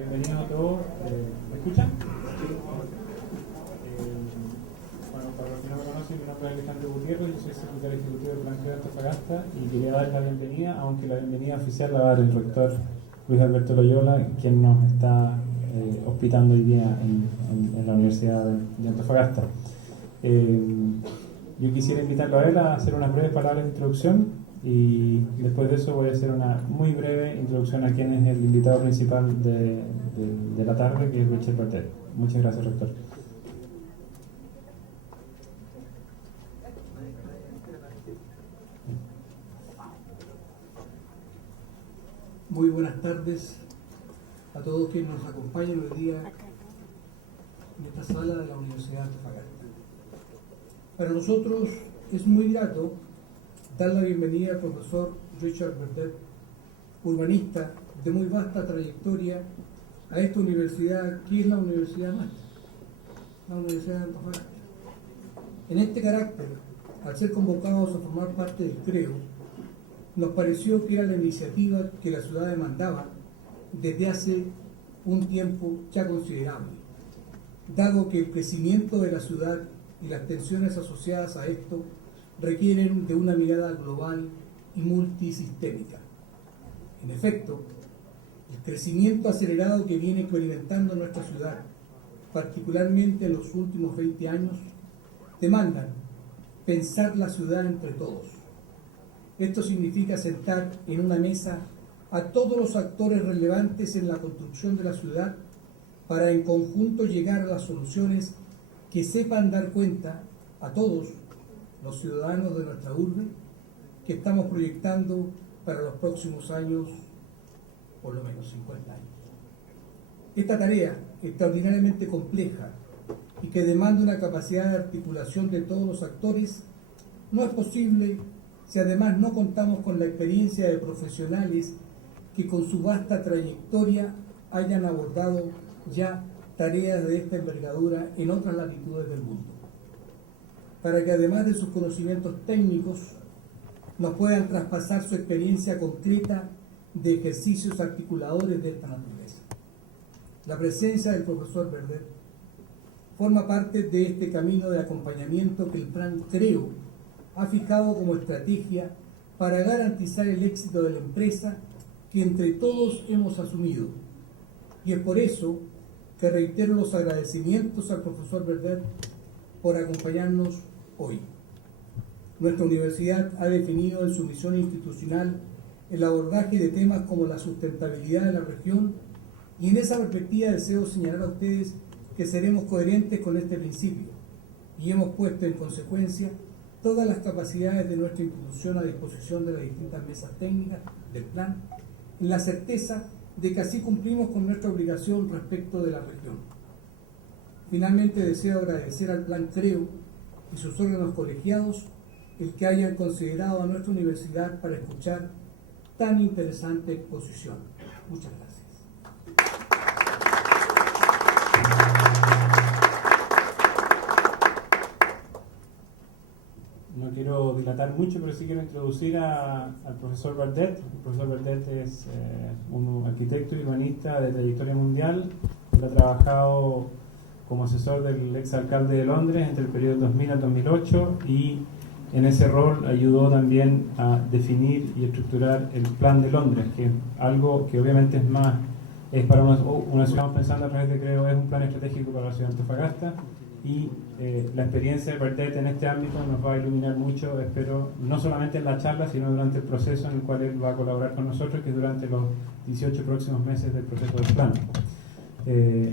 Bienvenidos a todos. ¿Me escuchan? Bueno, para los que no me conocen, mi nombre es Alejandro Gutiérrez, yo soy secretario ejecutivo del Plan de Antofagasta y quería dar la bienvenida, aunque la bienvenida oficial la va a dar el rector Luis Alberto Loyola, quien nos está hospitando hoy día en la Universidad de Antofagasta. Yo quisiera invitarlo a él a hacer unas breves palabras de introducción y después de eso voy a hacer una muy breve introducción a quién es el invitado principal de la tarde, que es Burdett. Muchas gracias, rector. Muy buenas tardes a todos quienes nos acompañan hoy día en esta sala de la Universidad de Antofagasta. Para nosotros es muy grato dar la bienvenida al profesor Richard Burdett, urbanista de muy vasta trayectoria, a esta universidad, que es la Universidad nuestra, la Universidad de Antofagasta. En este carácter, al ser convocados a formar parte del CREO, nos pareció que era la iniciativa que la ciudad demandaba desde hace un tiempo ya considerable, dado que el crecimiento de la ciudad y las tensiones asociadas a esto requieren de una mirada global y multisistémica. En efecto, el crecimiento acelerado que viene experimentando nuestra ciudad, particularmente en los últimos 20 años, demandan pensar la ciudad entre todos. Esto significa sentar en una mesa a todos los actores relevantes en la construcción de la ciudad para en conjunto llegar a las soluciones que sepan dar cuenta a todos los ciudadanos de nuestra urbe que estamos proyectando para los próximos años, por lo menos 50 años. Esta tarea extraordinariamente compleja y que demanda una capacidad de articulación de todos los actores no es posible si además no contamos con la experiencia de profesionales que con su vasta trayectoria hayan abordado ya tareas de esta envergadura en otras latitudes del mundo, para que además de sus conocimientos técnicos nos puedan traspasar su experiencia concreta de ejercicios articuladores de esta naturaleza. La presencia del profesor Burdett forma parte de este camino de acompañamiento que el plan CREO ha fijado como estrategia para garantizar el éxito de la empresa que entre todos hemos asumido. Y es por eso que reitero los agradecimientos al profesor Burdett por acompañarnos hoy. Nuestra universidad ha definido en su misión institucional el abordaje de temas como la sustentabilidad de la región, y en esa perspectiva deseo señalar a ustedes que seremos coherentes con este principio y hemos puesto en consecuencia todas las capacidades de nuestra institución a disposición de las distintas mesas técnicas del plan, en la certeza de que así cumplimos con nuestra obligación respecto de la región. Finalmente deseo agradecer al plan CREO y sus órganos colegiados el que hayan considerado a nuestra universidad para escuchar tan interesante exposición. Muchas gracias. No quiero dilatar mucho, pero sí quiero introducir al profesor Burdett. El profesor Burdett es un arquitecto y urbanista de trayectoria mundial. Él ha trabajado como asesor del exalcalde de Londres entre el periodo 2000 al 2008 y en ese rol ayudó también a definir y estructurar el plan de Londres, que es algo que obviamente es para una ciudad, estamos pensando a través de CREO, es un plan estratégico para la ciudad de Antofagasta. Y la experiencia de Burdett en este ámbito nos va a iluminar mucho, espero, no solamente en la charla, sino durante el proceso en el cual él va a colaborar con nosotros, que es durante los 18 próximos meses del proceso del plan.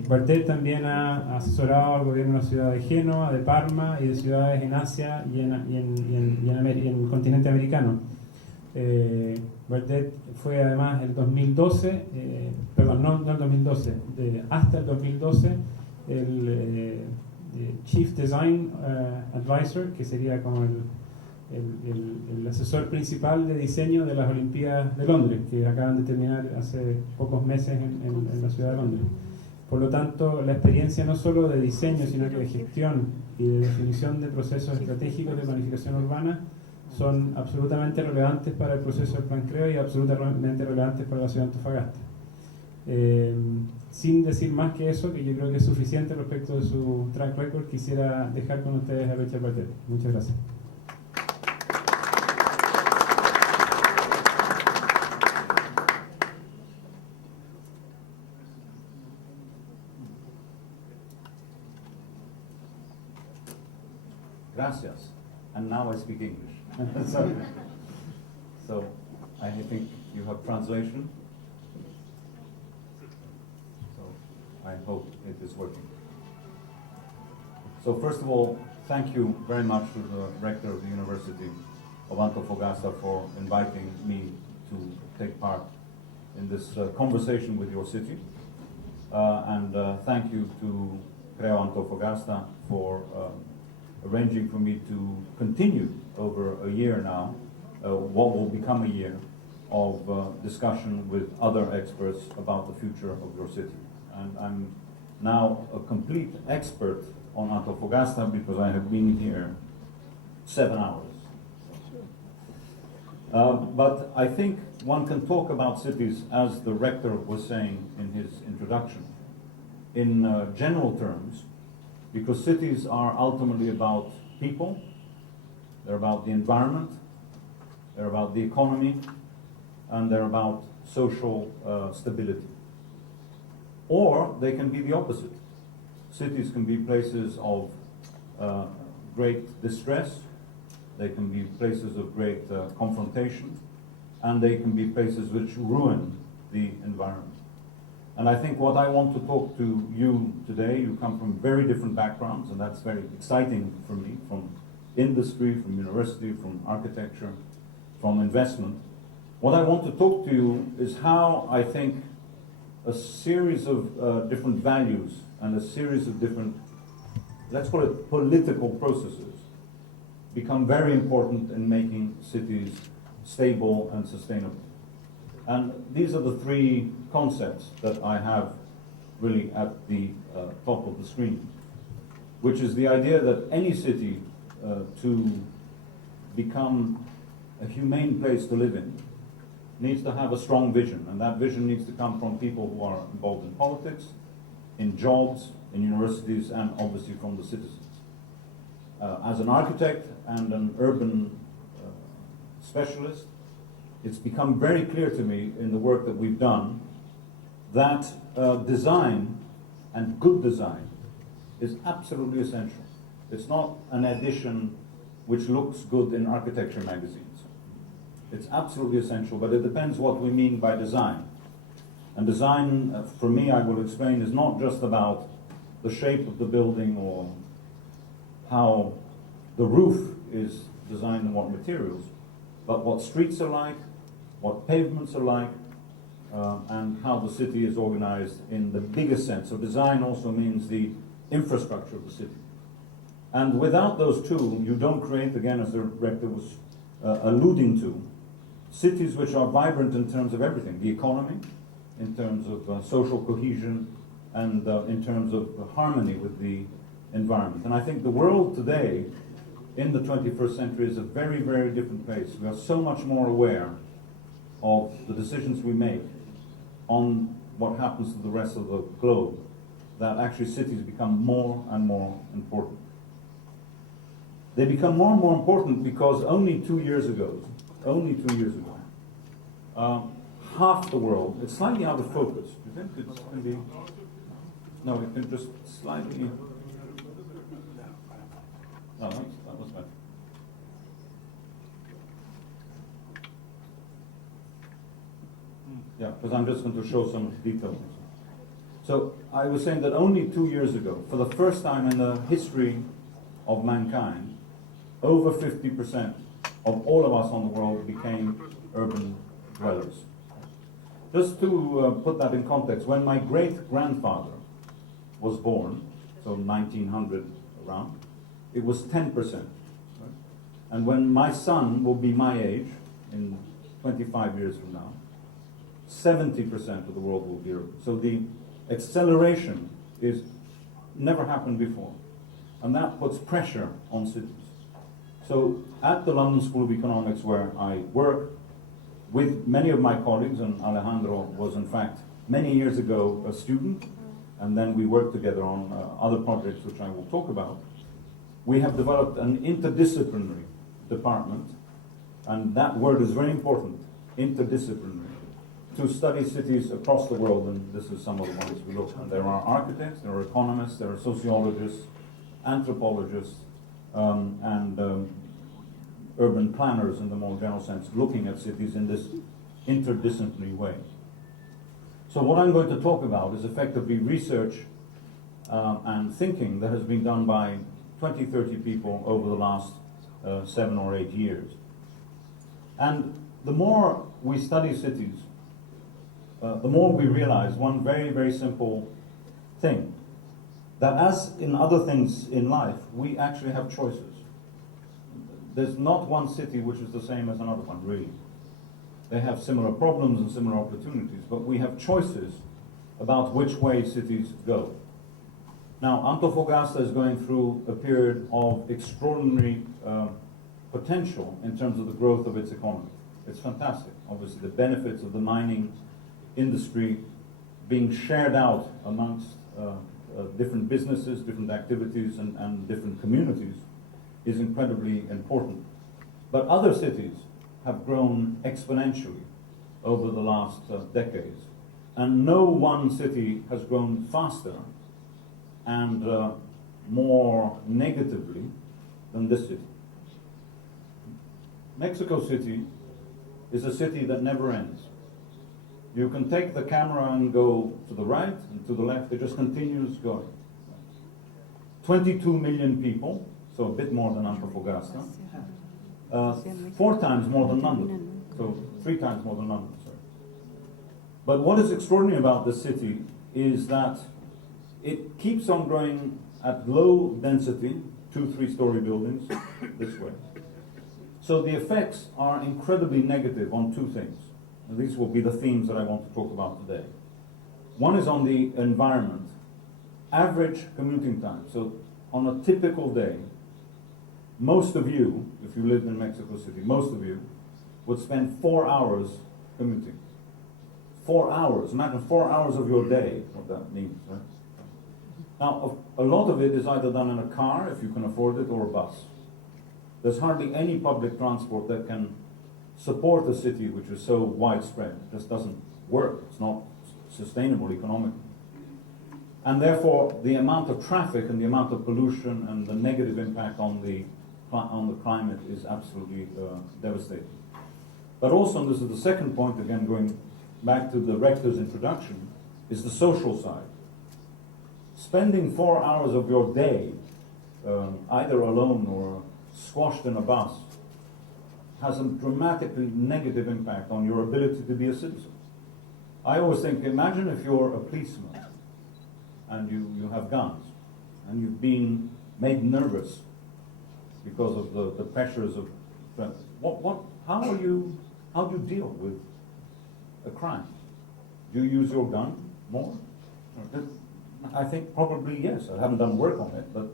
Burdett también ha asesorado al gobierno de la ciudad de Génova, de Parma y de ciudades en Asia y en el continente americano. Burdett fue además el 2012, no el 2012, hasta el 2012 el Chief Design Advisor, que sería como el asesor principal de diseño de las Olimpiadas de Londres, que acaban de terminar hace pocos meses en la ciudad de Londres. Por lo tanto, la experiencia no solo de diseño, sino que de gestión y de definición de procesos estratégicos de planificación urbana son absolutamente relevantes para el proceso del plan CREO y absolutamente relevantes para la ciudad de Antofagasta. Sin decir más que eso, que yo creo que es suficiente respecto de su track record, quisiera dejar con ustedes a Richard Burdett. Muchas gracias. Gracias. And now I speak English. So I think you have translation. So I hope it is working. So first of all, thank you very much to the rector of the University of Antofagasta for inviting me to take part in this conversation with your city. And thank you to Creo Antofagasta for arranging for me to continue over a year now, what will become a year of discussion with other experts about the future of your city. And I'm now a complete expert on Antofagasta because I have been here 7 hours. But I think one can talk about cities, as the rector was saying in his introduction, in general terms, because cities are ultimately about people, they're about the environment, they're about the economy, and they're about social stability. Or they can be the opposite. Cities can be places of great distress, they can be places of great confrontation, and they can be places which ruin the environment. And I think what I want to talk to you today, you come from very different backgrounds, and that's very exciting for me, from industry, from university, from architecture, from investment. What I want to talk to you is how I think a series of different values and a series of different, let's call it political processes, become very important in making cities stable and sustainable. And these are the three concepts that I have really at the top of the screen, which is the idea that any city to become a humane place to live in needs to have a strong vision, and that vision needs to come from people who are involved in politics, in jobs, in universities, and obviously from the citizens. As an architect and an urban specialist, it's become very clear to me in the work that we've done that design, and good design, is absolutely essential. It's not an addition which looks good in architecture magazines. It's absolutely essential, but it depends what we mean by design. And design, for me, I will explain, is not just about the shape of the building or how the roof is designed and what materials, but what streets are like, what pavements are like, and how the city is organized in the biggest sense. So design also means the infrastructure of the city. And without those two, you don't create, again, as the rector was alluding to, cities which are vibrant in terms of everything, the economy, in terms of social cohesion, and in terms of harmony with the environment. And I think the world today, in the 21st century, is a very, very different place. We are so much more aware of the decisions we make on what happens to the rest of the globe, that actually cities become more and more important. They become more and more important because only 2 years ago, half the world, it's slightly out of focus. Do you think it can be? No, it can just slightly. No, that was better. Yeah, because I'm just going to show some details. So I was saying that only 2 years ago, for the first time in the history of mankind, over 50% of all of us on the world became urban dwellers. Just to put that in context, when my great-grandfather was born, so 1900 around, it was 10%. Right? And when my son will be my age, in 25 years from now, 70% of the world will be urban. So the acceleration is never happened before. And that puts pressure on cities. So at the London School of Economics, where I work with many of my colleagues, and Alejandro was in fact many years ago a student, and then we worked together on other projects which I will talk about. We have developed an interdisciplinary department, and that word is very important, interdisciplinary, to study cities across the world, and this is some of the ones we look at. There are architects, there are economists, there are sociologists, anthropologists, and urban planners in the more general sense, looking at cities in this interdisciplinary way. So what I'm going to talk about is effectively research and thinking that has been done by 20, 30 people over the last 7 or 8 years. And the more we study cities, the more we realize one very, very simple thing, that as in other things in life, we actually have choices. There's not one city which is the same as another one, really. They have similar problems and similar opportunities, but we have choices about which way cities go. Now, Antofagasta is going through a period of extraordinary potential in terms of the growth of its economy. It's fantastic. Obviously, the benefits of the mining industry being shared out amongst different businesses, different activities, and different communities is incredibly important. But other cities have grown exponentially over the last decades. And no one city has grown faster and more negatively than this city. Mexico City is a city that never ends. You can take the camera and go to the right and to the left, it just continues going. 22 million people, so a bit more than Antofagasta. 4 times more than London, so 3 times more than London, sorry. But what is extraordinary about this city is that it keeps on growing at low density, 2-3-story buildings, this way. So the effects are incredibly negative on 2 things. And these will be the themes that I want to talk about today. One is on the environment. Average commuting time. So on a typical day, most of you, if you lived in Mexico City, most of you would spend 4 hours commuting. 4 hours. Imagine 4 hours of your day, what that means, right? Now, a lot of it is either done in a car, if you can afford it, or a bus. There's hardly any public transport that can support a city which is so widespread. It just doesn't work. It's not sustainable economically. And therefore, the amount of traffic and the amount of pollution and the negative impact on the climate is absolutely devastating. But also, and this is the second point, again going back to the rector's introduction, is the social side. Spending 4 hours of your day either alone or squashed in a bus has a dramatically negative impact on your ability to be a citizen. I always think, imagine if you're a policeman and you have guns and you've been made nervous because of the pressures of how do you deal with a crime? Do you use your gun more? I think probably yes. I haven't done work on it, but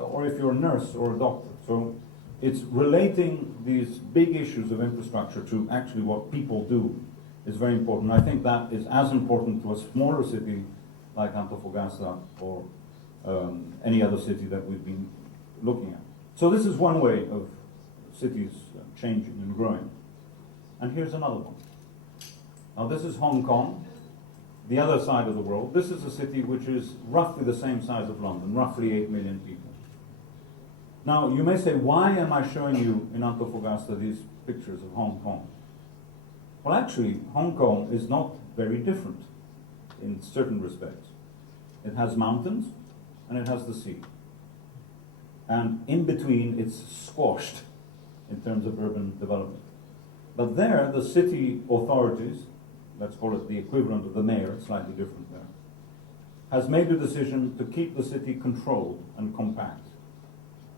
or if you're a nurse or a doctor. So it's relating these big issues of infrastructure to actually what people do is very important. I think that is as important to a smaller city like Antofagasta or any other city that we've been looking at. So this is one way of cities changing and growing. And here's another one. Now this is Hong Kong, the other side of the world. This is a city which is roughly the same size of London, roughly 8 million people. Now you may say, why am I showing you in Antofagasta these pictures of Hong Kong? Well, actually, Hong Kong is not very different in certain respects. It has mountains and it has the sea. And in between, it's squashed in terms of urban development. But there, the city authorities, let's call it the equivalent of the mayor, slightly different there, has made a decision to keep the city controlled and compact.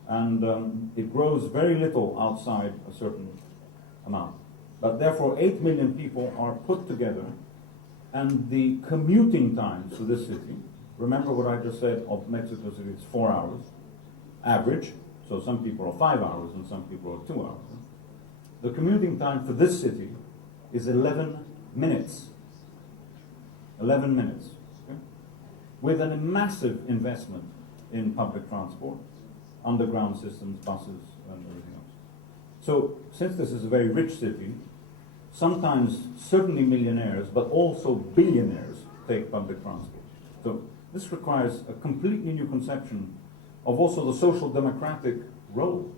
And it grows very little outside a certain amount. But therefore, 8 million people are put together, and the commuting times to this city, remember what I just said of Mexico City, it's 4 hours, average, so some people are 5 hours and some people are 2 hours. The commuting time for this city is 11 minutes. 11 minutes, okay? With a massive investment in public transport, underground systems, buses, and everything else. So, since this is a very rich city, sometimes certainly millionaires, but also billionaires take public transport. So, this requires a completely new conception of also the social democratic role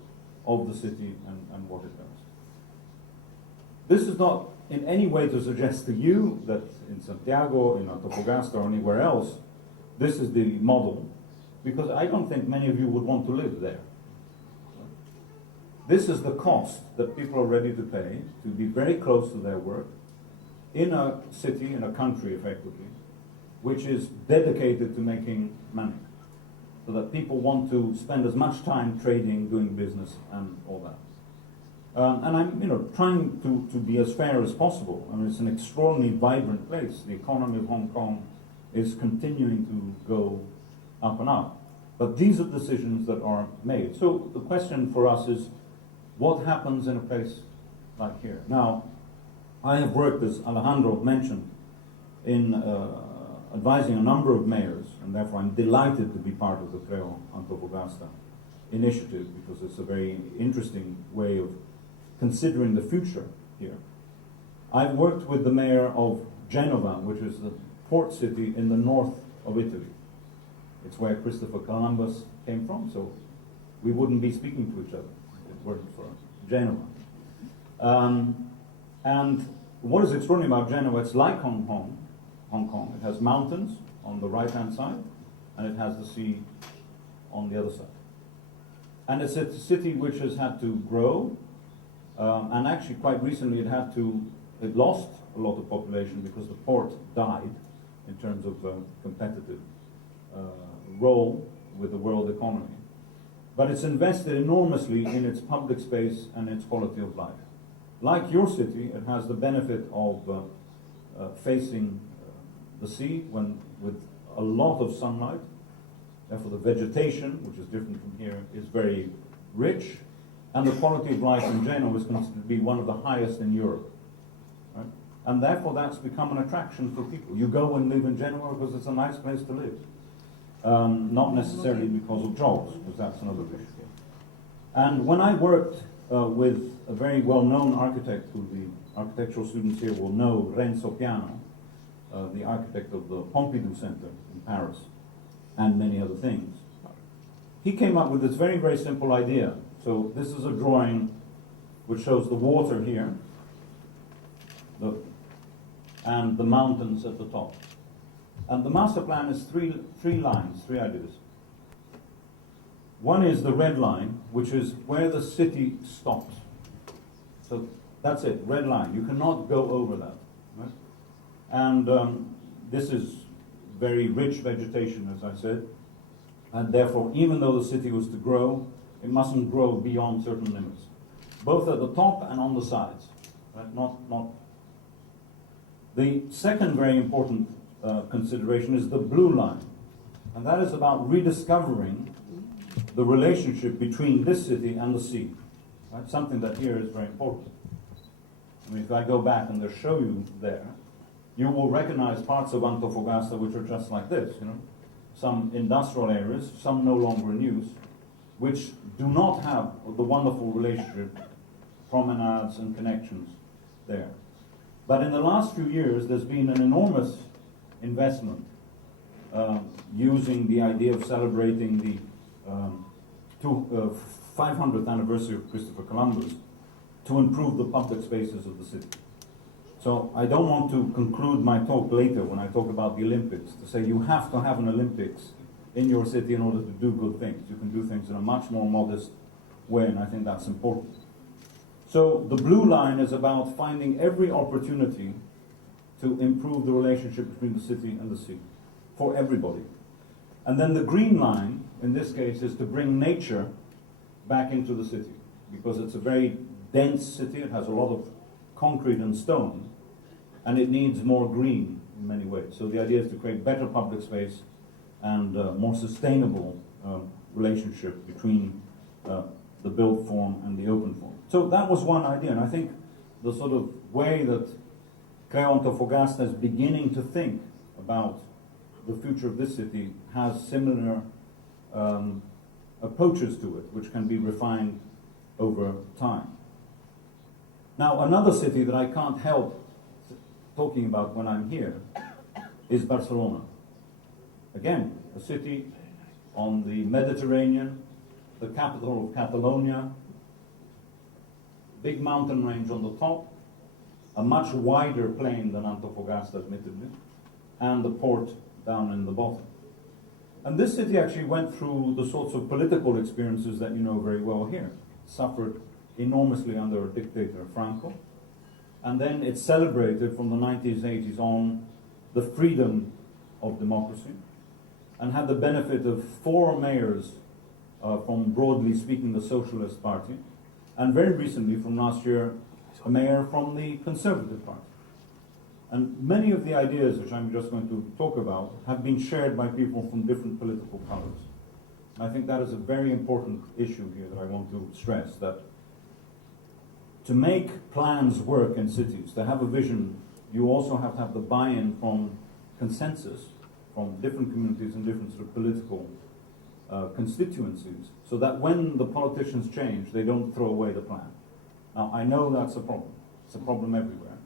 of the city and what it does. This is not in any way to suggest to you that in Santiago, in Antofagasta, or anywhere else, this is the model, because I don't think many of you would want to live there. This is the cost that people are ready to pay to be very close to their work in a city, in a country effectively, which is dedicated to making money. So that people want to spend as much time trading, doing business, and all that. And I'm, trying to be as fair as possible. I mean, it's an extraordinarily vibrant place. The economy of Hong Kong is continuing to go up and up. But these are decisions that are made. So the question for us is, what happens in a place like here? Now, I have worked, as Alejandro mentioned, in advising a number of mayors, and therefore I'm delighted to be part of the Creo Antofagasta initiative, because it's a very interesting way of considering the future here. I've worked with the mayor of Genova, which is the port city in the north of Italy. It's where Christopher Columbus came from, so we wouldn't be speaking to each other if it weren't for Genova. And what is extraordinary about Genova, it's like Hong Kong. It has mountains on the right-hand side, and it has the sea on the other side. And it's a city which has had to grow, and actually quite recently it lost a lot of population because the port died in terms of competitive role with the world economy. But it's invested enormously in its public space and its quality of life. Like your city, it has the benefit of facing the sea with a lot of sunlight. Therefore the vegetation, which is different from here, is very rich, and the quality of life in Genoa is considered to be one of the highest in Europe. Right? And therefore that's become an attraction for people. You go and live in Genoa because it's a nice place to live. Not necessarily because of jobs, because that's another issue. And when I worked with a very well-known architect, who the architectural students here will know, Renzo Piano, the architect of the Pompidou Center in Paris, and many other things, he came up with this very, very simple idea. So this is a drawing which shows the water here, and the mountains at the top. And the master plan is three lines, three ideas. One is the red line, which is where the city stops. So that's it, red line. You cannot go over that. Right? And this is very rich vegetation, as I said. And therefore, even though the city was to grow, it mustn't grow beyond certain limits, both at the top and on the sides. Right? Not. The second very important consideration is the blue line, and that is about rediscovering the relationship between this city and the sea. Right? Something that here is very important. I mean, if I go back and just show you there, you will recognize parts of Antofagasta which are just like this, some industrial areas, some no longer in use, which do not have the wonderful relationship, promenades and connections there. But in the last few years, there's been an enormous investment using the idea of celebrating the 500th anniversary of Christopher Columbus to improve the public spaces of the city. So I don't want to conclude my talk later when I talk about the Olympics to say you have to have an Olympics in your city in order to do good things. You can do things in a much more modest way, and I think that's important. So the blue line is about finding every opportunity to improve the relationship between the city and the sea for everybody. And then the green line, in this case, is to bring nature back into the city, because it's a very dense city. It has a lot of concrete and stone, and it needs more green in many ways. So the idea is to create better public space and more sustainable relationship between the built form and the open form. So that was one idea, and I think the sort of way that Creo Antofagasta is beginning to think about the future of this city has similar approaches to it, which can be refined over time. Now, another city that I can't help talking about when I'm here is Barcelona. Again, a city on the Mediterranean, the capital of Catalonia, big mountain range on the top, a much wider plain than Antofagasta, admittedly, and the port down in the bottom. And this city actually went through the sorts of political experiences that you know very well here. It suffered enormously under dictator Franco, and then it celebrated from the 1980s on the freedom of democracy, and had the benefit of 4 mayors from, broadly speaking, the Socialist Party, and very recently, from last year, a mayor from the Conservative Party. And many of the ideas which I'm just going to talk about have been shared by people from different political colors. I think that is a very important issue here that I want to stress, that to make plans work in cities, to have a vision, you also have to have the buy-in from consensus from different communities and different sort of political constituencies, so that when the politicians change, they don't throw away the plan. Now, I know that's a problem. It's a problem everywhere.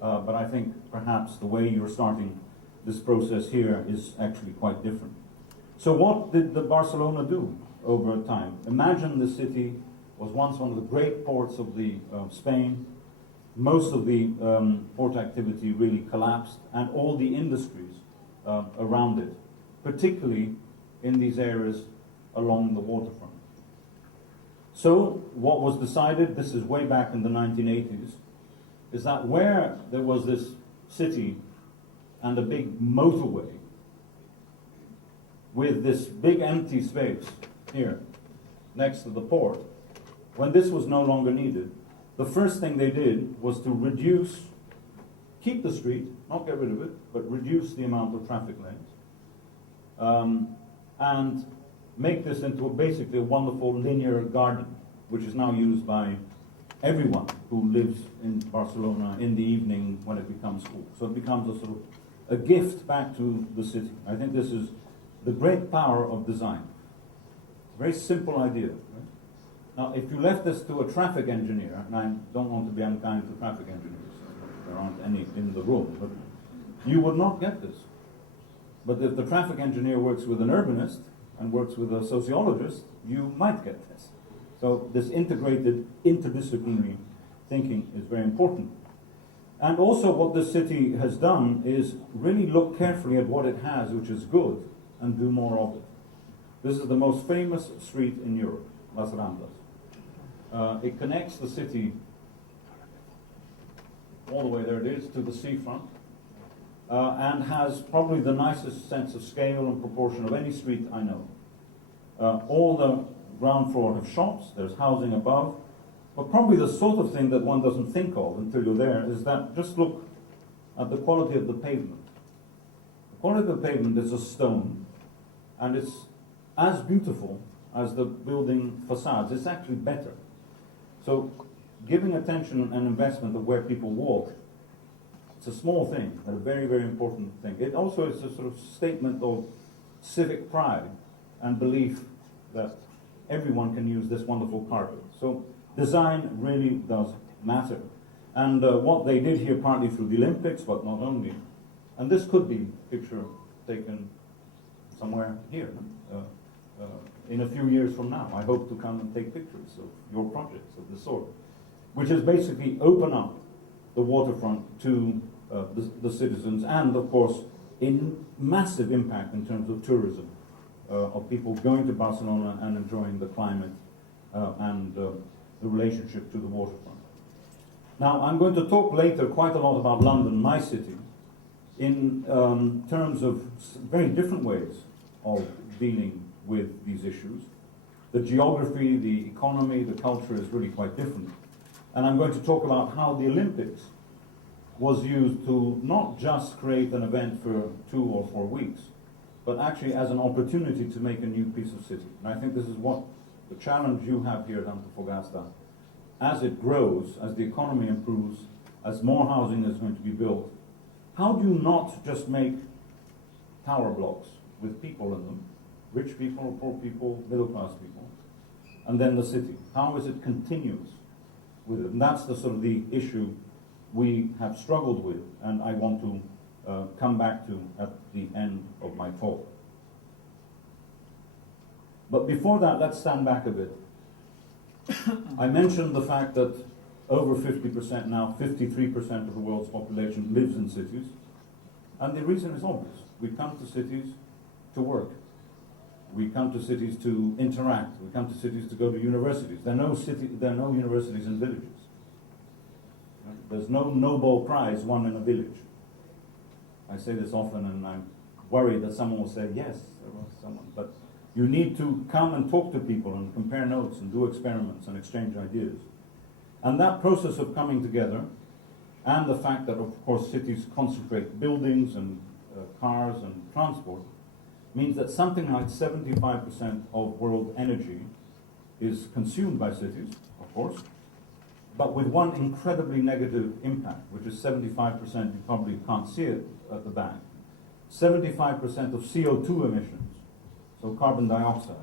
But I think perhaps the way you're starting this process here is actually quite different. So what did the Barcelona do over time? Imagine the city was once one of the great ports of Spain. Most of the port activity really collapsed, and all the industries around it, particularly in these areas along the waterfront. So what was decided, this is way back in the 1980s, is that where there was this city and a big motorway with this big empty space here next to the port, when this was no longer needed, the first thing they did was to keep the street, not get rid of it, but reduce the amount of traffic lanes, and make this into basically a wonderful linear garden, which is now used by everyone who lives in Barcelona in the evening when it becomes cool. So it becomes a sort of a gift back to the city. I think this is the great power of design. Very simple idea. Right? Now, if you left this to a traffic engineer, and I don't want to be unkind to traffic engineers, there aren't any in the room, but you would not get this. But if the traffic engineer works with an urbanist and works with a sociologist, you might get this. So this integrated, interdisciplinary thinking is very important. And also what this city has done is really look carefully at what it has, which is good, and do more of it. This is the most famous street in Europe, Las Ramblas. It connects the city all the way, there it is, to the seafront, and has probably the nicest sense of scale and proportion of any street I know. All the ground floor have shops, there's housing above, but probably the sort of thing that one doesn't think of until you're there is that just look at the quality of the pavement. The quality of the pavement is a stone, and it's as beautiful as the building facades. It's actually better. So giving attention and investment of where people walk, it's a small thing, but a very, very important thing. It also is a sort of statement of civic pride and belief that everyone can use this wonderful carpet. So design really does matter. And what they did here, partly through the Olympics, but not only, and this could be a picture taken somewhere here. In a few years from now, I hope to come and take pictures of your projects of this sort, which is basically open up the waterfront to the citizens, and of course, in massive impact in terms of tourism, of people going to Barcelona and enjoying the climate and the relationship to the waterfront. Now, I'm going to talk later quite a lot about London, my city, in terms of very different ways of dealing with these issues. The geography, the economy, the culture is really quite different. And I'm going to talk about how the Olympics was used to not just create an event for 2 or 4 weeks, but actually as an opportunity to make a new piece of city. And I think this is what the challenge you have here at Antofagasta. As it grows, as the economy improves, as more housing is going to be built, how do you not just make tower blocks with people in them, rich people, poor people, middle class people, and then the city. How is it continuous with it? And that's the sort of the issue we have struggled with, and I want to come back to at the end of my talk. But before that, let's stand back a bit. I mentioned the fact that over 50% now, 53% of the world's population lives in cities. And the reason is obvious. We come to cities to work. We come to cities to interact. We come to cities to go to universities. There are no universities in villages. There's no Nobel Prize won in a village. I say this often, and I'm worried that someone will say, yes, there was someone. But you need to come and talk to people and compare notes and do experiments and exchange ideas. And that process of coming together, and the fact that, of course, cities concentrate buildings and cars and transport, means that something like 75% of world energy is consumed by cities, of course, but with one incredibly negative impact, which is 75%, you probably can't see it at the back, 75% of CO2 emissions, so carbon dioxide,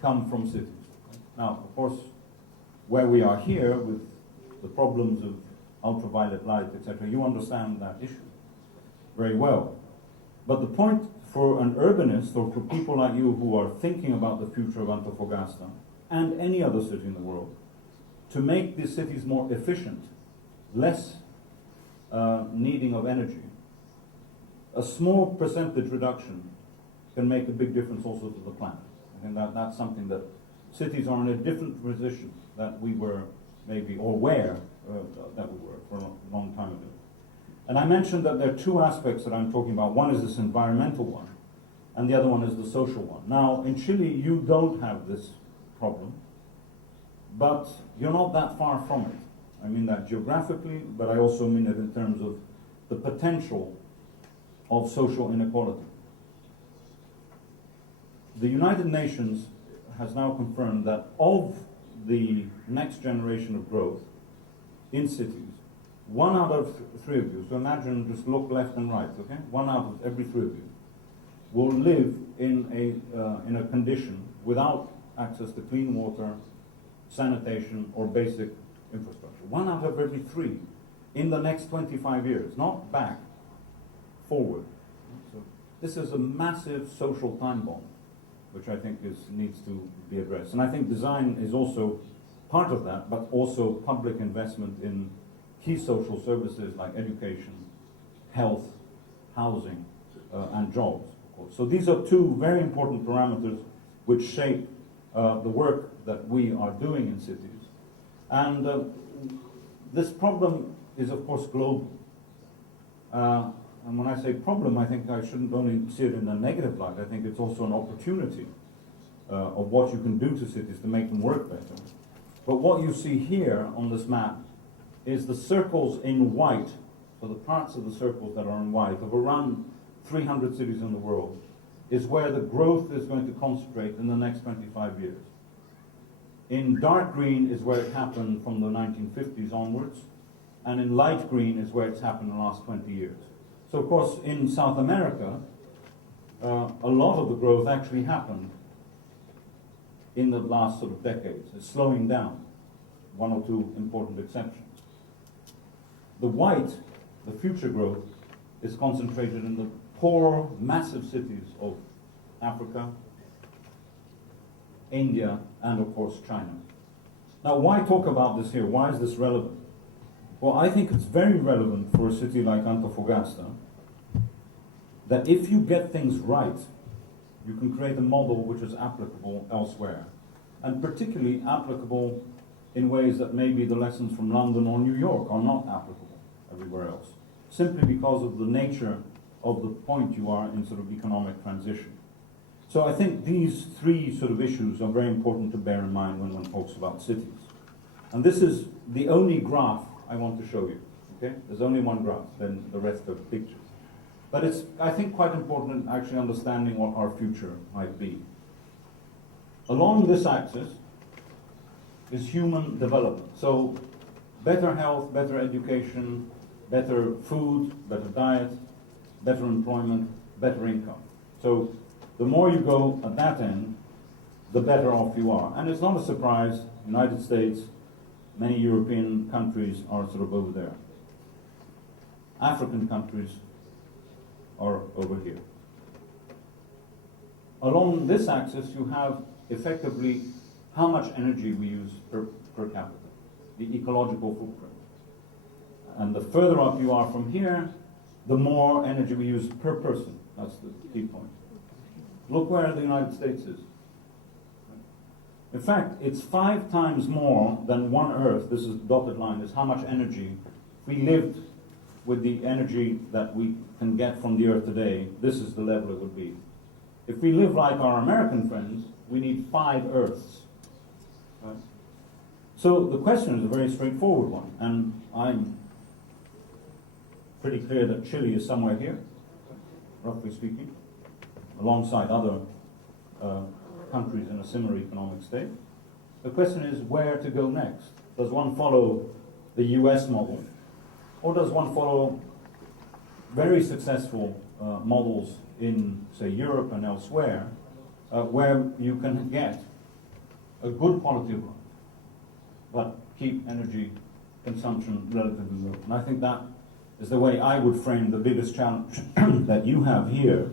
come from cities. Now, of course, where we are here with the problems of ultraviolet light, etc., you understand that issue very well. But the point for an urbanist, or for people like you who are thinking about the future of Antofagasta and any other city in the world, to make these cities more efficient, less needing of energy, a small percentage reduction can make a big difference also to the planet. I think that's something that cities are in a different position that we were maybe, or where that we were for a long time ago. And I mentioned that there are two aspects that I'm talking about. One is this environmental one, and the other one is the social one. Now, in Chile, you don't have this problem, but you're not that far from it. I mean that geographically, but I also mean it in terms of the potential of social inequality. The United Nations has now confirmed that of the next generation of growth in cities, 1 out of 3 of you, so imagine, just look left and right, okay? 1 out of every 3 of you will live in a condition without access to clean water, sanitation, or basic infrastructure. 1 out of every 3 in the next 25 years, not back, forward. So this is a massive social time bomb, which I think needs to be addressed. And I think design is also part of that, but also public investment in key social services like education, health, housing, and jobs, of course. So these are 2 very important parameters which shape the work that we are doing in cities. And this problem is, of course, global. And when I say problem, I think I shouldn't only see it in a negative light. I think it's also an opportunity of what you can do to cities to make them work better. But what you see here on this map is the circles in white, so the parts of the circles that are in white, of around 300 cities in the world, is where the growth is going to concentrate in the next 25 years. In dark green is where it happened from the 1950s onwards, and in light green is where it's happened in the last 20 years. So, of course, in South America, a lot of the growth actually happened in the last sort of decades. It's slowing down, 1 or 2 important exceptions. The white, the future growth, is concentrated in the poor, massive cities of Africa, India, and of course China. Now, why talk about this here? Why is this relevant? Well, I think it's very relevant for a city like Antofagasta that if you get things right, you can create a model which is applicable elsewhere, and particularly applicable in ways that maybe the lessons from London or New York are not applicable everywhere else, simply because of the nature of the point you are in sort of economic transition. So I think these 3 sort of issues are very important to bear in mind when one talks about cities. And this is the only graph I want to show you, okay? There's only one graph, then the rest are pictures. But it's, I think, quite important in actually understanding what our future might be. Along this axis is human development. So better health, better education, better food, better diet, better employment, better income. So the more you go at that end, the better off you are. And it's not a surprise, United States, many European countries are sort of over there. African countries are over here. Along this axis, you have effectively how much energy we use per capita, the ecological footprint. And the further up you are from here, the more energy we use per person. That's the key point. Look where the United States is. In fact, it's 5 times more than one Earth. This is the dotted line, is how much energy. If we lived with the energy that we can get from the Earth today, this is the level it would be. If we live like our American friends, we need 5 Earths. Right? So the question is a very straightforward one, and I'm pretty clear that Chile is somewhere here, roughly speaking, alongside other countries in a similar economic state. The question is where to go next. Does one follow the US model, or does one follow very successful models in, say, Europe and elsewhere, where you can get a good quality of life, but keep energy consumption relatively low? And I think that is the way I would frame the biggest challenge that you have here.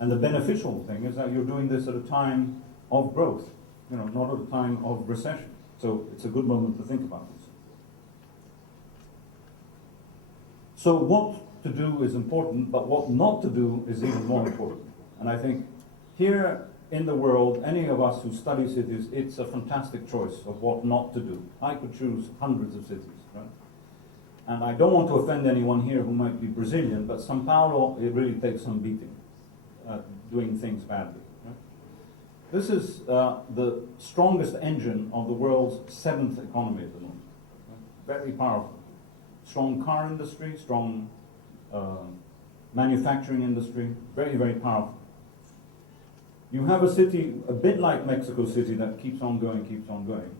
And the beneficial thing is that you're doing this at a time of growth, not at a time of recession. So it's a good moment to think about this. So what to do is important, but what not to do is even more important. And I think here in the world, any of us who study cities, it's a fantastic choice of what not to do. I could choose hundreds of cities, right? And I don't want to offend anyone here who might be Brazilian, but São Paulo, it really takes some beating, doing things badly. Right? This is the strongest engine of the world's 7th economy at the moment. Right? Very powerful. Strong car industry, strong manufacturing industry, very, very powerful. You have a city a bit like Mexico City that keeps on going.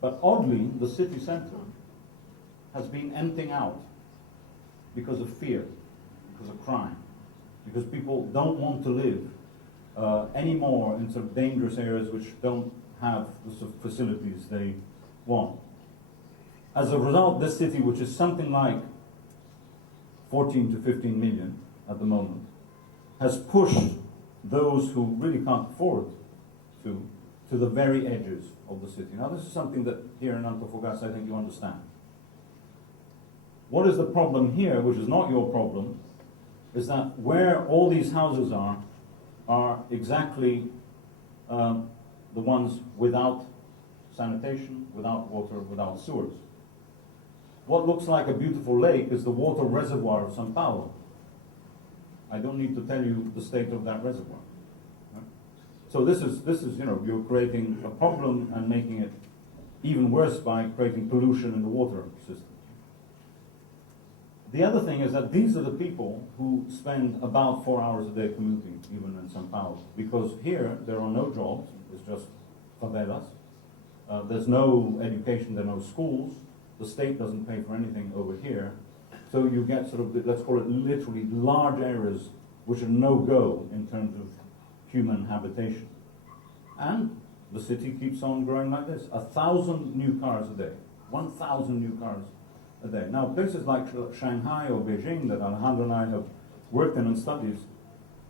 But oddly, the city center has been emptying out because of fear, because of crime, because people don't want to live anymore in sort of dangerous areas which don't have the sort of facilities they want. As a result, this city, which is something like 14 to 15 million at the moment, has pushed those who really can't afford to the very edges of the city. Now, this is something that here in Antofagasta, I think you understand. What is the problem here, which is not your problem, is that where all these houses are exactly the ones without sanitation, without water, without sewers. What looks like a beautiful lake is the water reservoir of São Paulo. I don't need to tell you the state of that reservoir. Right? So this is you're creating a problem and making it even worse by creating pollution in the water system. The other thing is that these are the people who spend about 4 hours a day commuting, even in São Paulo, because here there are no jobs. It's just favelas. There's no education. There are no schools. The state doesn't pay for anything over here. So you get sort of, let's call it literally large areas which are no-go in terms of human habitation. And the city keeps on growing like this. 1,000 new cars a day. 1,000 new cars a day. Now, places like Shanghai or Beijing that Alejandro and I have worked in and studied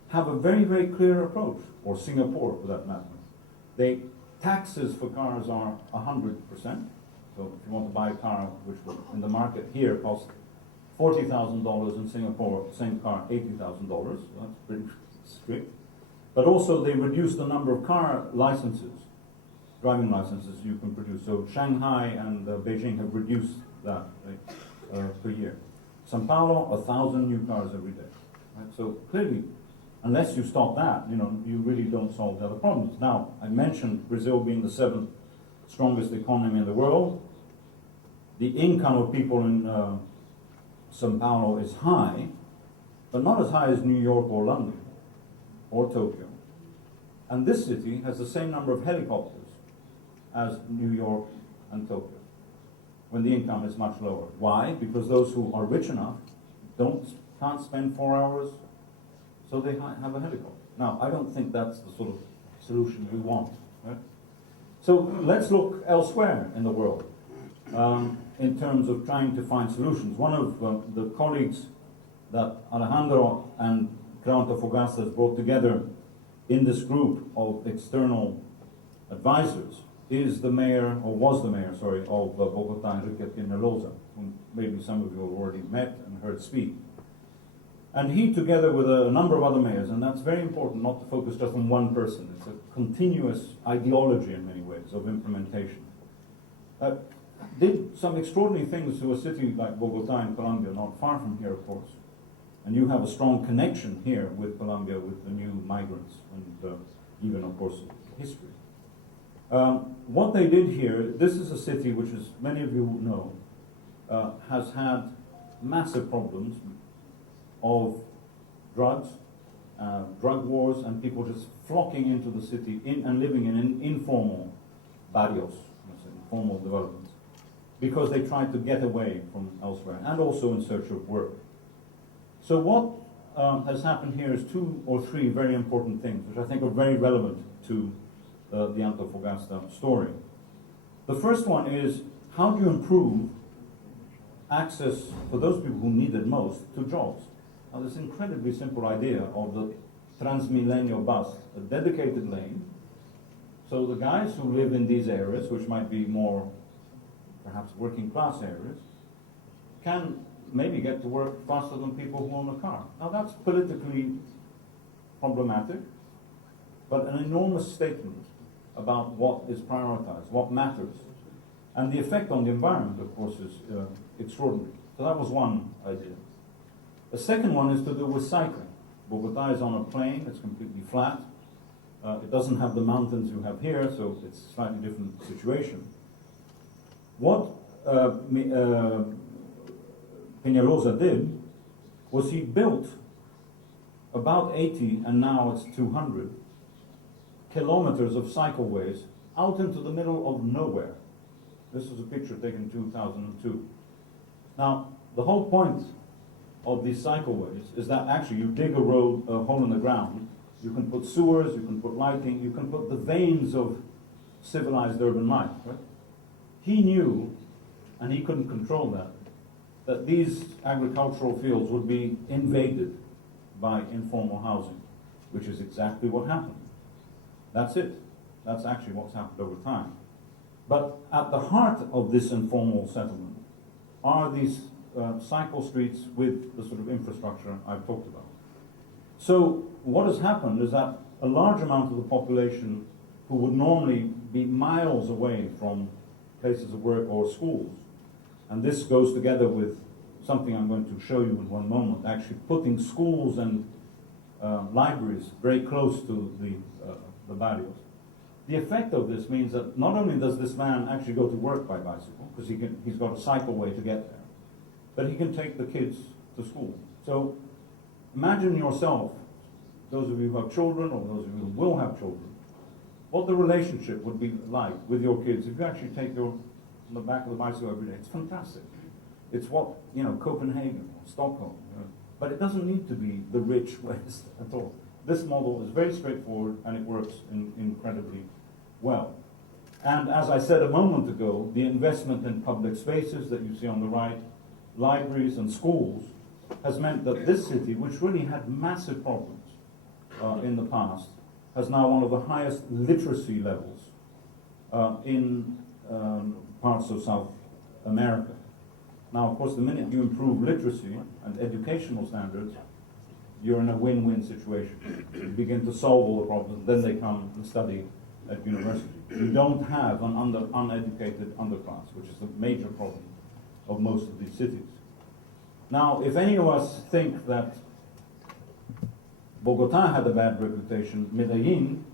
have a very, very clear approach, or Singapore for that matter. Taxes for cars are 100%. So if you want to buy a car which will, in the market here, cost $40,000, in Singapore, same car, $80,000. So that's pretty strict. But also they reduce the number of car licenses, driving licenses you can produce. So Shanghai and Beijing have reduced that per year. São Paulo, 1,000 new cars every day. Right? So clearly, unless you stop that, you really don't solve the other problems. Now, I mentioned Brazil being the 7th strongest economy in the world. The income of people in São Paulo is high, but not as high as New York or London or Tokyo. And this city has the same number of helicopters as New York and Tokyo, when the income is much lower. Why? Because those who are rich enough can't spend 4 hours. so they have a helicopter. Now, I don't think that's the sort of solution we want. Right? So let's look elsewhere in the world in terms of trying to find solutions. One of the colleagues that Alejandro and Antofagasta has brought together in this group of external advisors is the mayor, or was the mayor, sorry, of Bogotá, Enrique Peñalosa, whom maybe some of you have already met and heard speak. And he, together with a number of other mayors, and that's very important not to focus just on one person, it's a continuous ideology in many ways of implementation, did some extraordinary things to a city like Bogotá in Colombia, not far from here, of course. And you have a strong connection here with Colombia, with the new migrants, and even, of course, history. What they did here, this is a city which, as many of you know, has had massive problems of drugs, drug wars, and people just flocking into the city and living in informal barrios, informal developments, because they tried to get away from elsewhere, and also in search of work. So what has happened here is 2 or 3 very important things, which I think are very relevant to the Antofagasta story. The first one is, how do you improve access for those people who need it most to jobs? Now, this incredibly simple idea of the Transmilenio bus, a dedicated lane, so the guys who live in these areas, which might be more perhaps working class areas, can maybe get to work faster than people who own a car. Now, that's politically problematic, but an enormous statement about what is prioritized, what matters. And the effect on the environment, of course, is extraordinary. So that was one idea. The second one is to do with cycling. Bogotá is on a plain, it's completely flat. It doesn't have the mountains you have here, so it's a slightly different situation. What Peñalosa did was he built about 80, and now it's 200, kilometers of cycleways out into the middle of nowhere. This is a picture taken in 2002. Now, the whole point of these cycleways is that actually you dig a road, a hole in the ground, you can put sewers, you can put lighting, you can put the veins of civilized urban life, right? He knew, and he couldn't control that these agricultural fields would be invaded by informal housing, which is exactly what happened. That's it. That's actually what's happened over time. But at the heart of this informal settlement are these cycle streets with the sort of infrastructure I've talked about. So what has happened is that a large amount of the population who would normally be miles away from places of work or schools, and this goes together with something I'm going to show you in one moment, actually putting schools and libraries very close to the barrios. The effect of this means that not only does this man actually go to work by bicycle, because he's got a cycleway to get there, but he can take the kids to school. So imagine yourself, those of you who have children or those of you who will have children, what the relationship would be like with your kids if you actually take your on the back of the bicycle every day. It's fantastic. It's what, Copenhagen or Stockholm, but it doesn't need to be the rich West at all. This model is very straightforward and it works incredibly well. And as I said a moment ago, the investment in public spaces that you see on the right, libraries and schools, has meant that this city, which really had massive problems in the past, has now one of the highest literacy levels in parts of South America. Now, of course, the minute you improve literacy and educational standards, you're in a win-win situation. You begin to solve all the problems, then they come and study at university. You don't have an uneducated underclass, which is the major problem of most of these cities. Now, if any of us think that Bogotá had a bad reputation, Medellin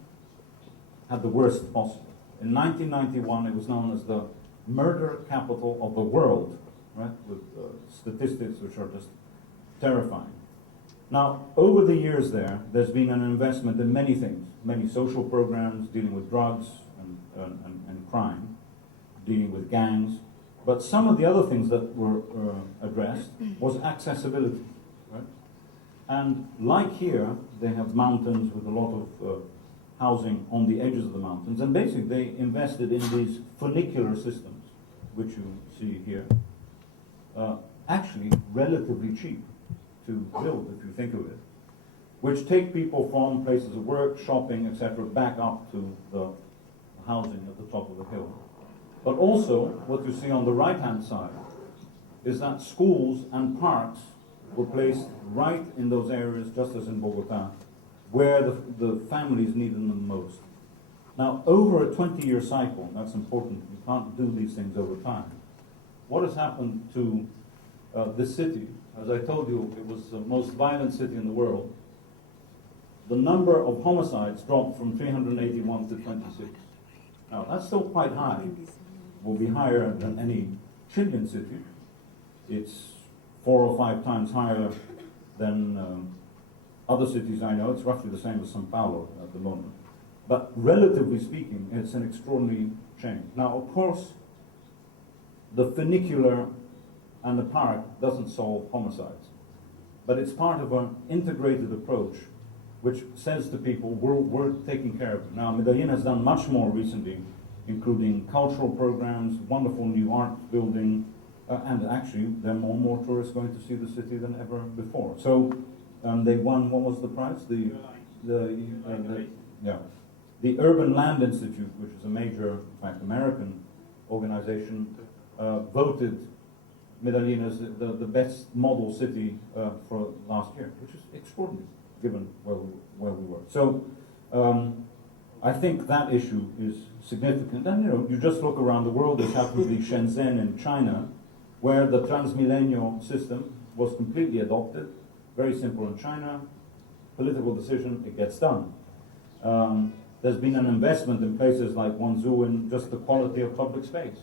had the worst possible. In 1991, it was known as the murder capital of the world, right? With statistics which are just terrifying. Now, over the years there's been an investment in many things, many social programs dealing with drugs and crime, dealing with gangs. But some of the other things that were addressed was accessibility, right? And like here, They have mountains with a lot of housing on the edges of the mountains. And basically, they invested in these funicular systems, which you see here, actually relatively cheap to build, if you think of it, which take people from places of work, shopping, etc., back up to the housing at the top of the hill. But also, what you see on the right-hand side is that schools and parks were placed right in those areas, just as in Bogota, where the families needed them most. Now, over a 20-year cycle, that's important, you can't do these things over time. What has happened to this city? As I told you, it was the most violent city in the world. The number of homicides dropped from 381 to 26. Now, that's still quite high. Will be higher than any Chilean city. It's 4 or 5 times higher than other cities I know. It's roughly the same as São Paulo at the moment. But relatively speaking, it's an extraordinary change. Now, of course, the funicular and the park doesn't solve homicides. But it's part of an integrated approach which says to people, we're taking care of it. Now, Medellin has done much more recently, including cultural programs, wonderful new art building, and actually there are more and more tourists going to see the city than ever before. So they won, what was the prize? The Urban Land Institute, which is a major, in fact, American organization, voted Medellin as the best model city for last year, which is extraordinary, given where we were. So I think that issue is significant. And you just look around the world. There's happened to be Shenzhen in China, where the Transmilenio system was completely adopted. Very simple in China. Political decision, it gets done. There's been an investment in places like Guangzhou in just the quality of public space,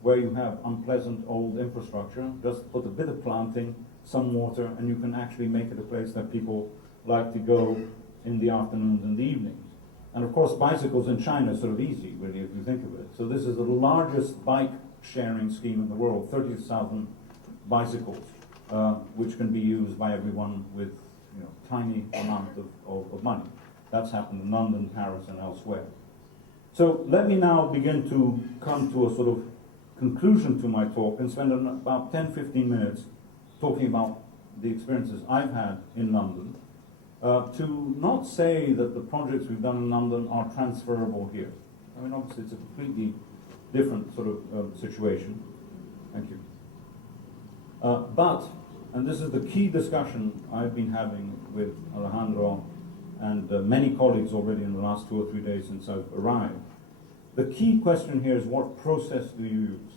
where you have unpleasant old infrastructure, just put a bit of planting, some water, and you can actually make it a place that people like to go in the afternoons and the evenings. And of course, bicycles in China are sort of easy, really, if you think of it. So this is the largest bike sharing scheme in the world, 30,000 bicycles, which can be used by everyone with tiny amount of money. That's happened in London, Paris, and elsewhere. So let me now begin to come to a sort of conclusion to my talk and spend about 10-15 minutes talking about the experiences I've had in London, to not say that the projects we've done in London are transferable here. I mean, obviously it's a completely different sort of situation. Thank you. But, and this is the key discussion I've been having with Alejandro and many colleagues already in the last 2 or 3 days since I've arrived. The key question here is, what process do you use?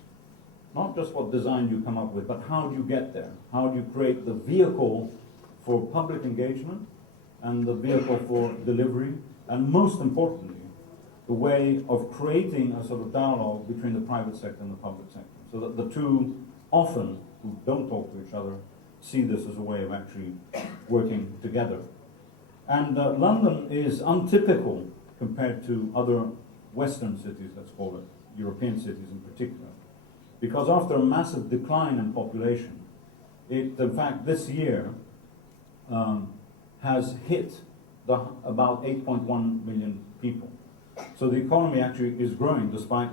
Not just what design you come up with, but how do you get there? How do you create the vehicle for public engagement and the vehicle for delivery, and most importantly, the way of creating a sort of dialogue between the private sector and the public sector, so that the two often, who don't talk to each other, see this as a way of actually working together. And London is untypical compared to other Western cities, let's call it, European cities in particular, because after a massive decline in population, it, in fact, this year has hit about 8.1 million people. So the economy actually is growing despite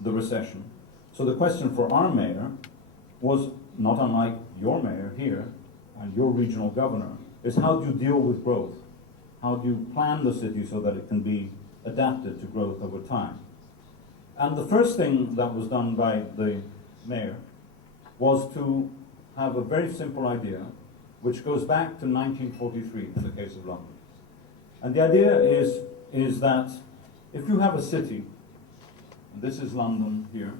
the recession. So the question for our mayor was, not unlike your mayor here and your regional governor, is how do you deal with growth? How do you plan the city so that it can be adapted to growth over time? And the first thing that was done by the mayor was to have a very simple idea, which goes back to 1943 in the case of London. And the idea is that if you have a city, and this is London here,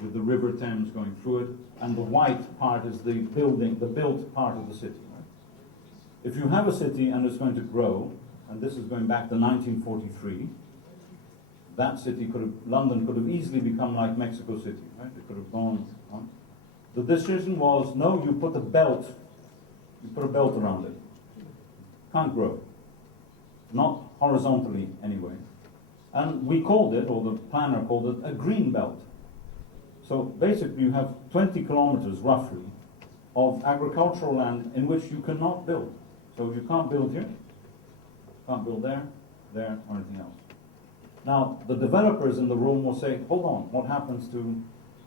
with the River Thames going through it, and the white part is the built part of the city. Right? If you have a city and it's going to grow, and this is going back to 1943, that city London could have easily become like Mexico City, right? It could have gone on. The decision was, no, you put a belt around it. Can't grow. Not horizontally anyway. And we called it, or the planner called it, a green belt. So basically you have 20 kilometers roughly of agricultural land in which you cannot build. So you can't build here, Can't build there, there, or anything else. Now, the developers in the room will say, hold on, what happens to,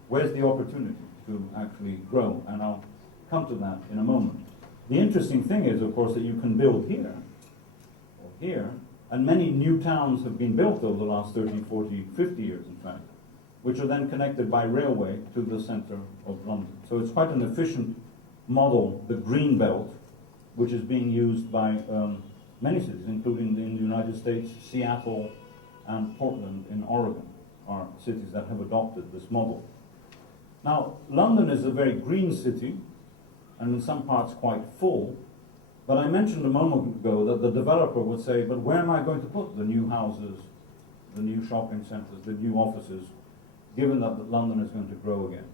where's the opportunity to actually grow? And I'll come to that in a moment. The interesting thing is, of course, that you can build here, or here, and many new towns have been built over the last 30, 40, 50 years, in fact, which are then connected by railway to the centre of London. So it's quite an efficient model, the green belt, which is being used by many cities, including in the United States, Seattle and Portland in Oregon are cities that have adopted this model. Now, London is a very green city, and in some parts quite full, but I mentioned a moment ago that the developer would say, but where am I going to put the new houses, the new shopping centres, the new offices, given that London is going to grow again?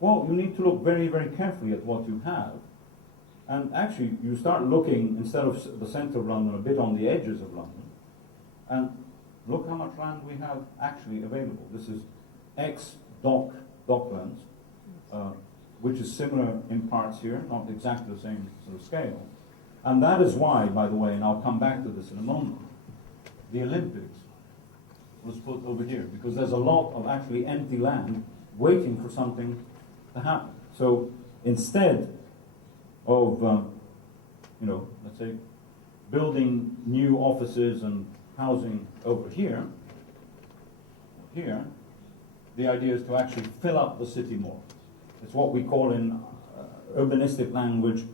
Well, you need to look very, very carefully at what you have. And actually, you start looking, instead of the centre of London, a bit on the edges of London. And look how much land we have actually available. This is ex-docklands, which is similar in parts here, not exactly the same sort of scale. And that is why, by the way, and I'll come back to this in a moment, the Olympics was put over here, because there's a lot of actually empty land waiting for something to happen. So instead of, let's say, building new offices and housing over here, the idea is to actually fill up the city more. It's what we call in urbanistic language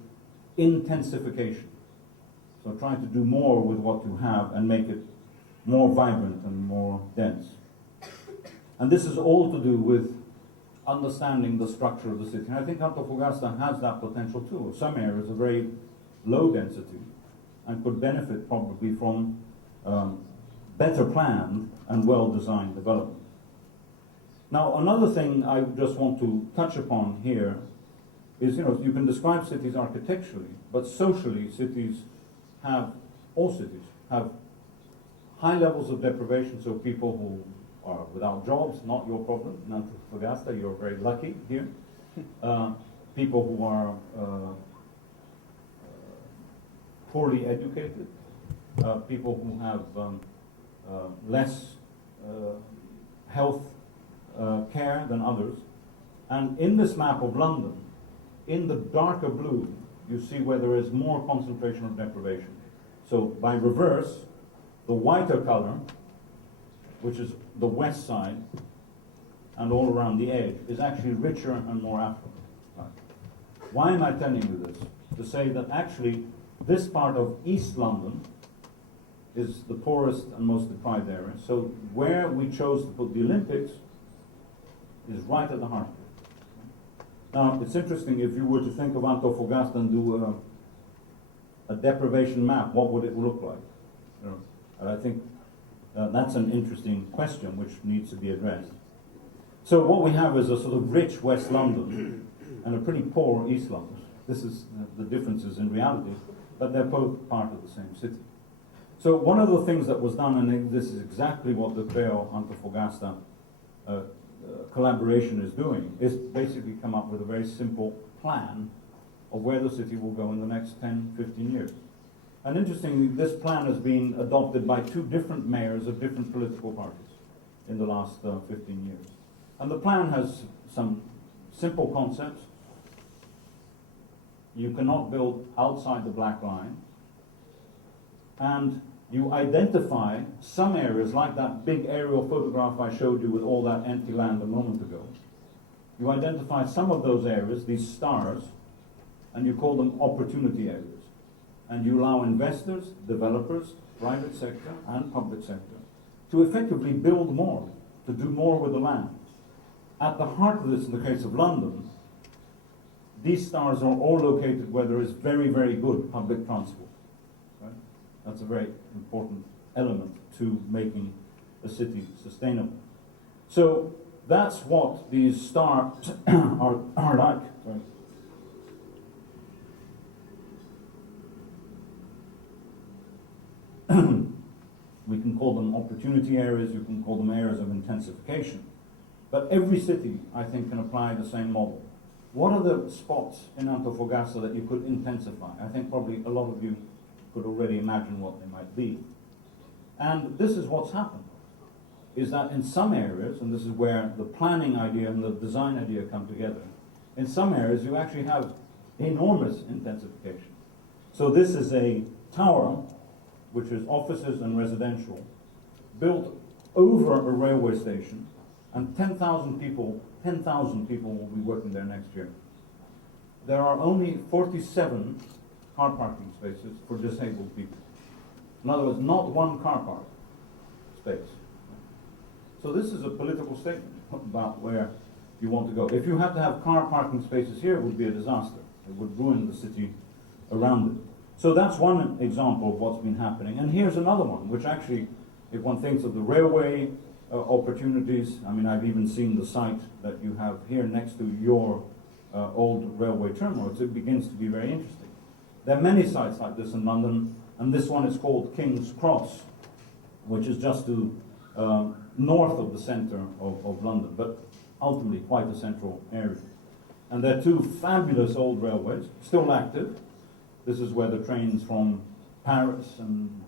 intensification. So trying to do more with what you have and make it more vibrant and more dense. And this is all to do with understanding the structure of the city. And I think Antofagasta has that potential too. Some areas are very low density and could benefit probably from better planned and well-designed development. Now, another thing I just want to touch upon here is, you can describe cities architecturally, but socially all cities have high levels of deprivation, so people who are without jobs, not your problem. In Antofagasta, you're very lucky here. People who are poorly educated, people who have less health care than others. And in this map of London, in the darker blue, you see where there is more concentration of deprivation. So by reverse, the whiter color, which is the west side, and all around the edge, is actually richer and more affluent. Right. Why am I telling you this? To say that actually this part of East London is the poorest and most deprived area. So where we chose to put the Olympics is right at the heart of it. Now, it's interesting, if you were to think of Antofagasta and do a deprivation map, what would it look like? And I think that's an interesting question which needs to be addressed. So what we have is a sort of rich West London and a pretty poor East London. This is the differences in reality, but they're both part of the same city. So one of the things that was done, and this is exactly what the Creo Antofagasta collaboration is doing, is basically come up with a very simple plan of where the city will go in the next 10, 15 years. And interestingly, this plan has been adopted by two different mayors of different political parties in the last 15 years. And the plan has some simple concepts. You cannot build outside the black line. And you identify some areas, like that big aerial photograph I showed you with all that empty land a moment ago. You identify some of those areas, these stars, and you call them opportunity areas. And you allow investors, developers, private sector and public sector to effectively build more, to do more with the land. At the heart of this, in the case of London, these stars are all located where there is very, very good public transport. Right? That's a very important element to making a city sustainable. So that's what these stars are like. Sorry. We can call them opportunity areas, you can call them areas of intensification. But every city, I think, can apply the same model. What are the spots in Antofagasta that you could intensify? I think probably a lot of you could already imagine what they might be. And this is what's happened, is that in some areas, and this is where the planning idea and the design idea come together, in some areas you actually have enormous intensification. So this is a tower, which is offices and residential, built over a railway station, and 10,000 people will be working there next year. There are only 47 car parking spaces for disabled people. In other words, not one car park space. So this is a political statement about where you want to go. If you had to have car parking spaces here, it would be a disaster. It would ruin the city around it. So that's one example of what's been happening. And here's another one, which actually, if one thinks of the railway opportunities, I mean, I've even seen the site that you have here next to your old railway terminal. It begins to be very interesting. There are many sites like this in London, and this one is called King's Cross, which is just to north of the centre of London, but ultimately quite a central area. And there are two fabulous old railways, still active. This is where the trains from Paris and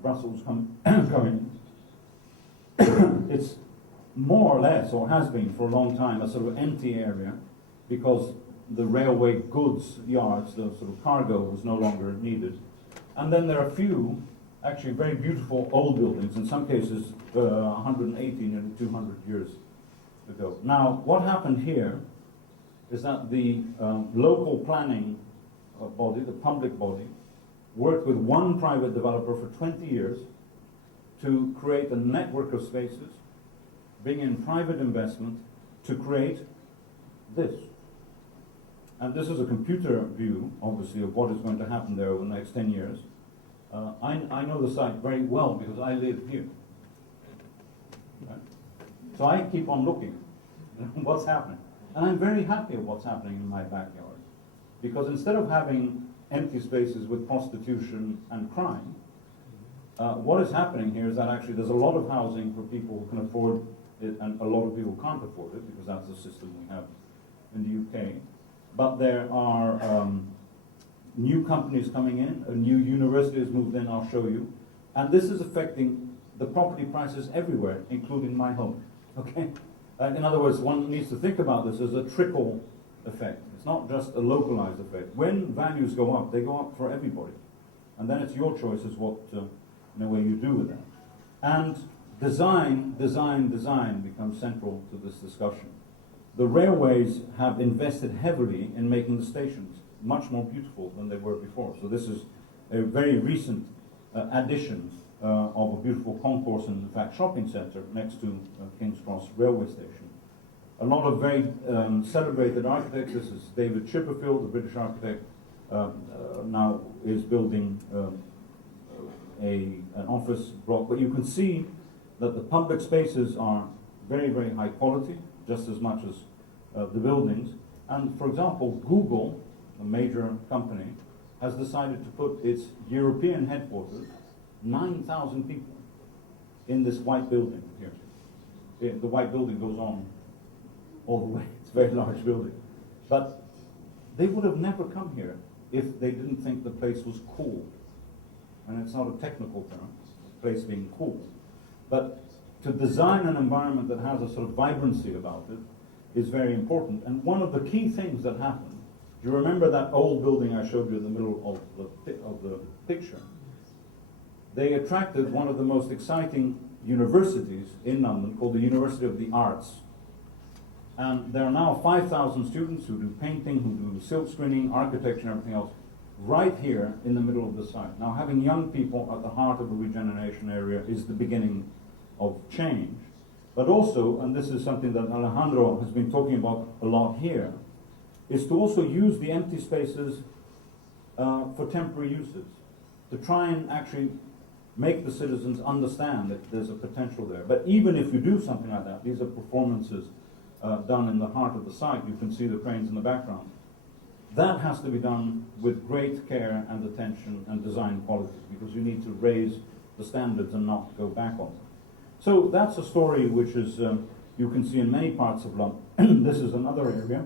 Brussels come in. It's more or less, or has been for a long time, a sort of empty area because the railway goods yards, the sort of cargo, was no longer needed. And then there are a few actually very beautiful old buildings, in some cases 180, nearly 200 years ago. Now, what happened here is that the local planning body, the public body, worked with one private developer for 20 years to create a network of spaces, bring in private investment to create this. And this is a computer view, obviously, of what is going to happen there over the next 10 years. I know the site very well because I live here. Right? So I keep on looking at what's happening. And I'm very happy with what's happening in my backyard. Because instead of having empty spaces with prostitution and crime, what is happening here is that actually there's a lot of housing for people who can afford it, and a lot of people can't afford it, because that's the system we have in the UK. But there are new companies coming in, a new university has moved in, I'll show you. And this is affecting the property prices everywhere, including my home, okay? In other words, one needs to think about this as a trickle effect. It's not just a localized effect. When values go up, they go up for everybody. And then it's your choice as what, in a way, you do with that. And design becomes central to this discussion. The railways have invested heavily in making the stations much more beautiful than they were before. So this is a very recent addition of a beautiful concourse and, in fact, shopping centre next to King's Cross railway station. A lot of very celebrated architects. This is David Chipperfield, the British architect, now is building an office block. But you can see that the public spaces are very, very high quality, just as much as the buildings. And for example, Google, a major company, has decided to put its European headquarters, 9,000 people, in this white building here. The white building goes on all the way. It's a very large building. But they would have never come here if they didn't think the place was cool. And it's not a technical term, place being cool. But to design an environment that has a sort of vibrancy about it is very important. And one of the key things that happened, do you remember that old building I showed you in the middle of the picture? They attracted one of the most exciting universities in London called the University of the Arts. And there are now 5,000 students who do painting, who do silk screening, architecture and everything else, right here in the middle of the site. Now, having young people at the heart of a regeneration area is the beginning of change. But also, and this is something that Alejandro has been talking about a lot here, is to also use the empty spaces for temporary uses, to try and actually make the citizens understand that there's a potential there. But even if you do something like that, these are performances done in the heart of the site. You can see the cranes in the background. That has to be done with great care and attention and design quality, because you need to raise the standards and not go back on them. So that's a story which is you can see in many parts of London. This is another area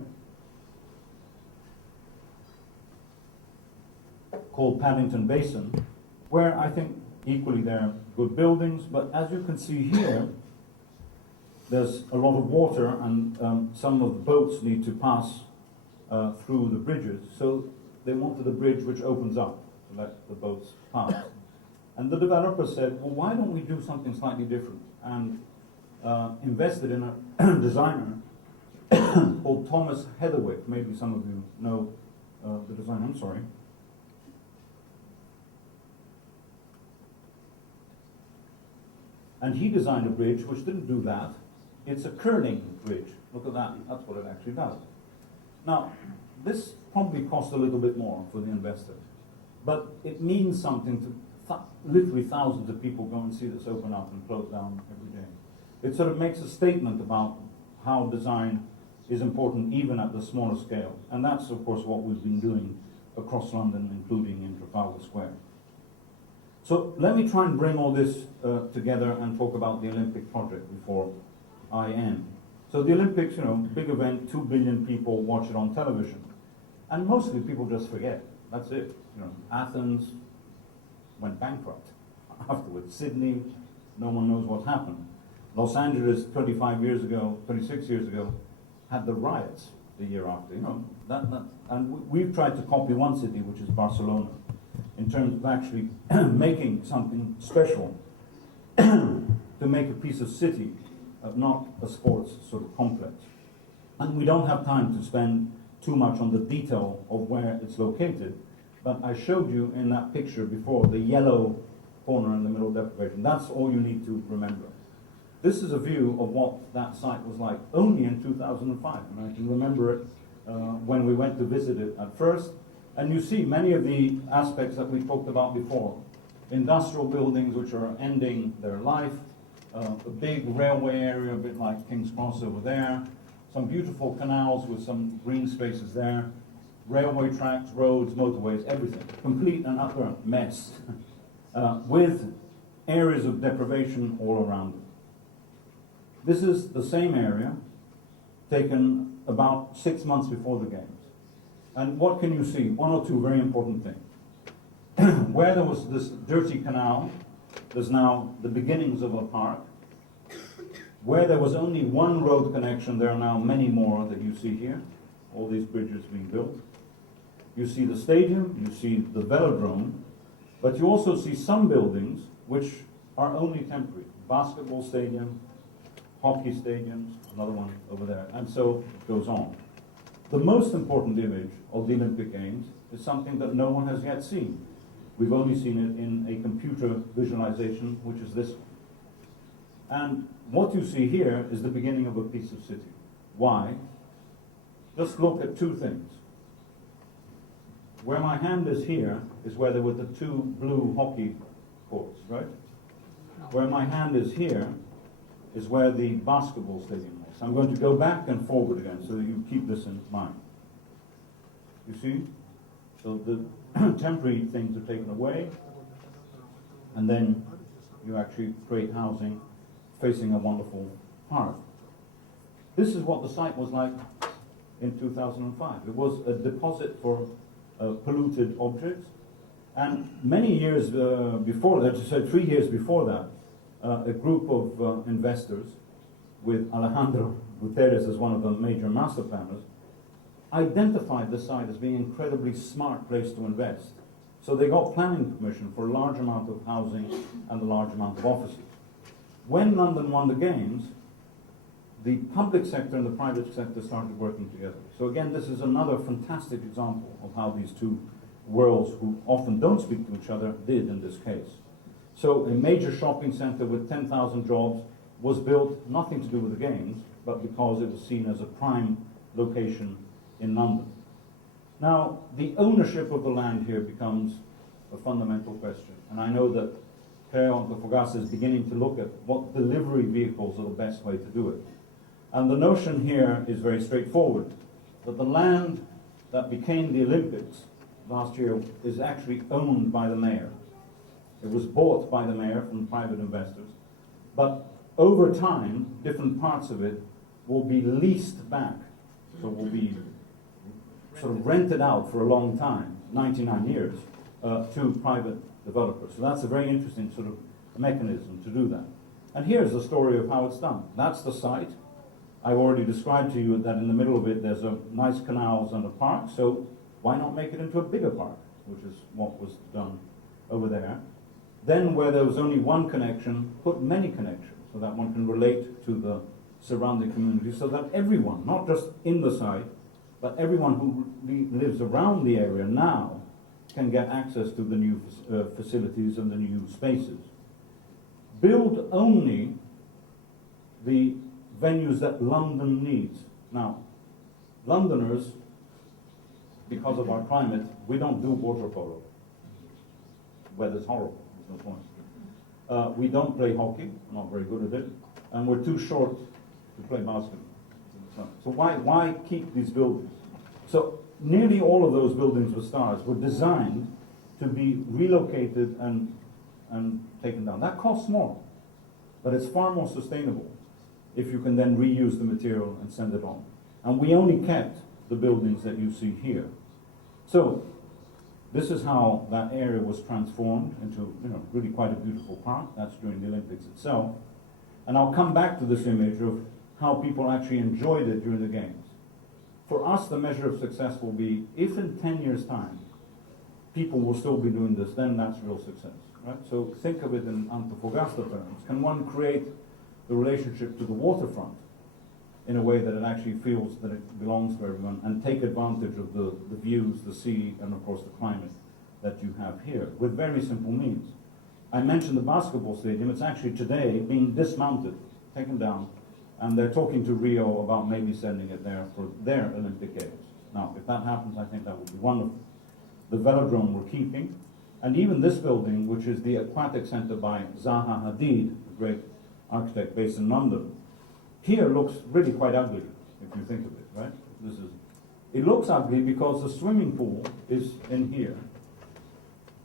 called Paddington Basin, where I think equally there are good buildings, but as you can see here, there's a lot of water, and some of the boats need to pass through the bridges. So they wanted a bridge which opens up to let the boats pass. And the developer said, well, why don't we do something slightly different? And invested in a designer called Thomas Heatherwick. Maybe some of you know the designer, I'm sorry. And he designed a bridge which didn't do that. It's a curling bridge. Look at that, that's what it actually does. Now, this probably cost a little bit more for the investor, but it means something to literally thousands of people go and see this open up and close down every day. It sort of makes a statement about how design is important even at the smaller scale. And that's, of course, what we've been doing across London, including in Trafalgar Square. So let me try and bring all this together and talk about the Olympic project before I end. So the Olympics, you know, big event, 2 billion people watch it on television. And mostly people just forget. That's it. You know, Athens went bankrupt afterwards. Sydney, no one knows what happened. Los Angeles, 25 years ago, 26 years ago, had the riots the year after. You know, and we've tried to copy one city, which is Barcelona, in terms of actually making something special to make a piece of city, not a sports sort of complex. And we don't have time to spend too much on the detail of where it's located, but I showed you in that picture before the yellow corner in the middle deprivation. That's all you need to remember. This is a view of what that site was like only in 2005, and I can remember it when we went to visit it at first. And you see many of the aspects that we talked about before. Industrial buildings which are ending their life, a big railway area, a bit like King's Cross over there, some beautiful canals with some green spaces there, railway tracks, roads, motorways, everything. Complete and utter mess with areas of deprivation all around it. This is the same area taken about 6 months before the Games. And what can you see? One or two very important things. Where there was this dirty canal, there's now the beginnings of a park. Where there was only one road connection, there are now many more that you see here. All these bridges being built. You see the stadium, you see the velodrome, but you also see some buildings which are only temporary. Basketball stadium, hockey stadiums, another one over there, and so it goes on. The most important image of the Olympic Games is something that no one has yet seen. We've only seen it in a computer visualization, which is this one. And what you see here is the beginning of a piece of city. Why? Just look at two things. Where my hand is here is where there were the two blue hockey courts, right? Where my hand is here is where the basketball stadium is. I'm going to go back and forward again so that you keep this in mind. You see? So the temporary things are taken away, and then you actually create housing facing a wonderful park. This is what the site was like in 2005. It was a deposit for polluted objects, and many years before that, so 3 years before that, a group of investors with Alejandro Guterres as one of the major master planners identified the site as being an incredibly smart place to invest. So they got planning permission for a large amount of housing and a large amount of offices. When London won the Games, the public sector and the private sector started working together. So again, this is another fantastic example of how these two worlds, who often don't speak to each other, did in this case. So a major shopping center with 10,000 jobs was built, nothing to do with the Games, but because it was seen as a prime location in London. Now, the ownership of the land here becomes a fundamental question. And I know that Antofagasta is beginning to look at what delivery vehicles are the best way to do it. And the notion here is very straightforward, that the land that became the Olympics last year is actually owned by the mayor. It was bought by the mayor from private investors, but over time, different parts of it will be leased back, so will be sort of rented out for a long time, 99 years, to private developers. So that's a very interesting sort of mechanism to do that. And here's the story of how it's done. That's the site. I've already described to you that in the middle of it there's a nice canals and a park, so why not make it into a bigger park, which is what was done over there. Then where there was only one connection, put many connections so that one can relate to the surrounding community, so that everyone, not just in the site, but everyone who lives around the area now can get access to the new facilities and the new spaces. Build only the venues that London needs. Now, Londoners, because of our climate, we don't do water polo. Weather's horrible, there's no point. We don't play hockey, we're not very good at it, and we're too short to play basketball. So why keep these buildings? So nearly all of those buildings with stars were designed to be relocated and taken down. That costs more, but it's far more sustainable if you can then reuse the material and send it on. And we only kept the buildings that you see here. So this is how that area was transformed into, really quite a beautiful park. That's during the Olympics itself. And I'll come back to this image of how people actually enjoyed it during the Games. For us, the measure of success will be, if in 10 years' time, people will still be doing this, then that's real success, right? So think of it in Antofagasta terms. Can one create the relationship to the waterfront in a way that it actually feels that it belongs to everyone, and take advantage of the views, the sea, and of course the climate that you have here, with very simple means. I mentioned the basketball stadium. It's actually today being dismounted, taken down, and they're talking to Rio about maybe sending it there for their Olympic Games. Now, if that happens, I think that would be wonderful. The velodrome we're keeping, and even this building, which is the Aquatic Centre by Zaha Hadid, the great architect based in London, here looks really quite ugly, if you think of it, right? It looks ugly because the swimming pool is in here.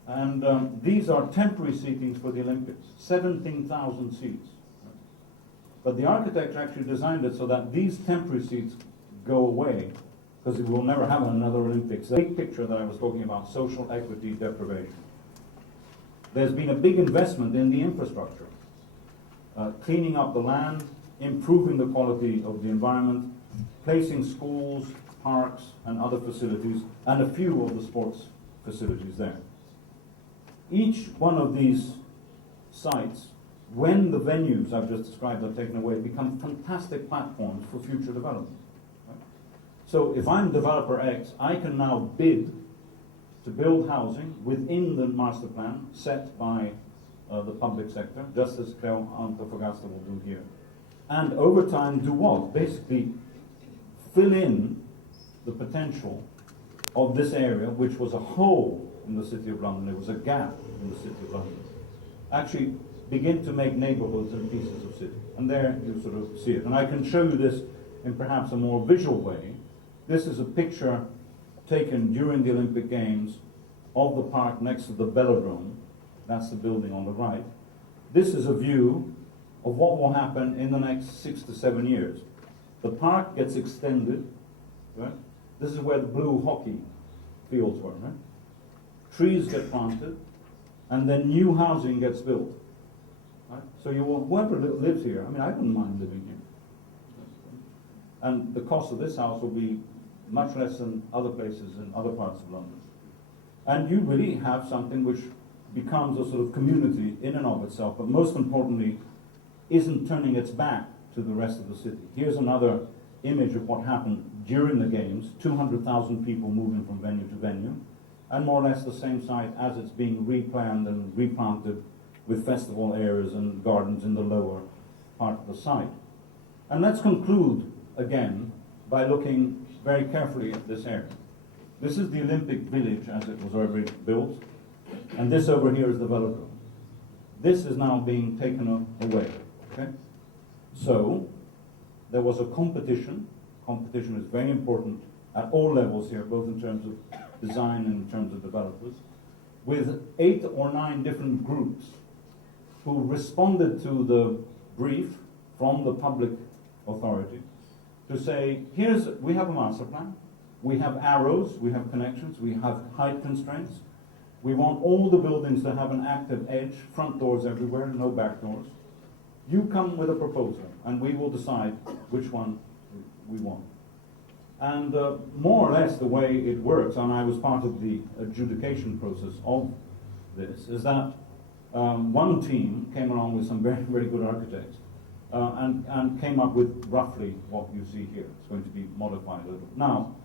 And these are temporary seatings for the Olympics, 17,000 seats. But the architect actually designed it so that these temporary seats go away, because we will never have another Olympics. The big picture that I was talking about, social equity deprivation. There's been a big investment in the infrastructure, cleaning up the land, improving the quality of the environment, placing schools, parks, and other facilities, and a few of the sports facilities there. Each one of these sites, when the venues I've just described are taken away, become fantastic platforms for future development. Right? So if I'm developer X, I can now bid to build housing within the master plan set by the public sector, just as Antofagasta will do here. And over time, do what? Basically, fill in the potential of this area, which was a hole in the City of London. It was a gap in the City of London. Actually, begin to make neighborhoods and pieces of city. And there you sort of see it. And I can show you this in perhaps a more visual way. This is a picture taken during the Olympic Games of the park next to the velodrome. That's the building on the right. This is a view of what will happen in the next 6 to 7 years. The park gets extended, right? This is where the blue hockey fields were, right? Trees get planted, and then new housing gets built. Right? So whoever lives here, I wouldn't mind living here. And the cost of this house will be much less than other places in other parts of London. And you really have something which becomes a sort of community in and of itself, but most importantly, isn't turning its back to the rest of the city. Here's another image of what happened during the Games, 200,000 people moving from venue to venue, and more or less the same site as it's being replanned and replanted with festival areas and gardens in the lower part of the site. And let's conclude again by looking very carefully at this area. This is the Olympic Village as it was already built, and this over here is the velodrome. This is now being taken away. Okay? So there was a competition. Competition is very important at all levels here, both in terms of design and in terms of developers, with 8 or 9 different groups who responded to the brief from the public authority to say, we have a master plan, we have arrows, we have connections, we have height constraints, We want all the buildings to have an active edge, front doors everywhere, no back doors. You come with a proposal, and we will decide which one we want. And more or less the way it works, and I was part of the adjudication process of this, is that one team came along with some very, very good architects and came up with roughly what you see here. It's going to be modified a little. Now,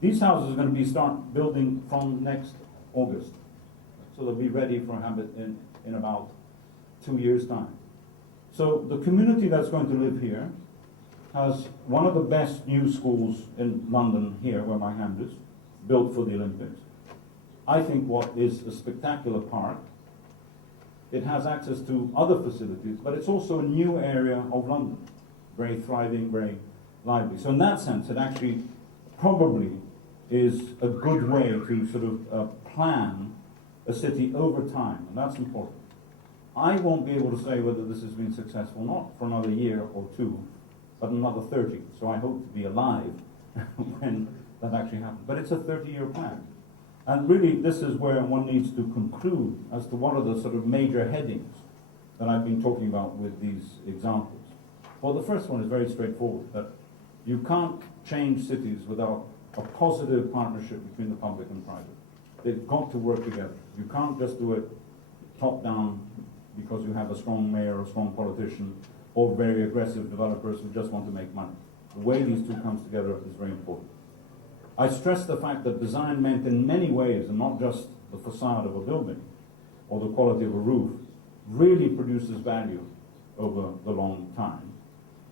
these houses are going to be start building from next August. So they'll be ready for habit in about 2 years' time. So the community that's going to live here has one of the best new schools in London here, where my hand is, built for the Olympics. I think what is a spectacular park. It has access to other facilities, but it's also a new area of London, very thriving, very lively. So in that sense, it actually probably is a good way to sort of plan a city over time, and that's important. I won't be able to say whether this has been successful or not for another year or two, but another 30. So I hope to be alive when that actually happens. But it's a 30-year plan. And really, this is where one needs to conclude as to what are the sort of major headings that I've been talking about with these examples. Well, the first one is very straightforward, that you can't change cities without a positive partnership between the public and private. They've got to work together. You can't just do it top-down because you have a strong mayor, a strong politician, or very aggressive developers who just want to make money. The way these two comes together is very important. I stress the fact that design meant in many ways, and not just the facade of a building or the quality of a roof, really produces value over the long time.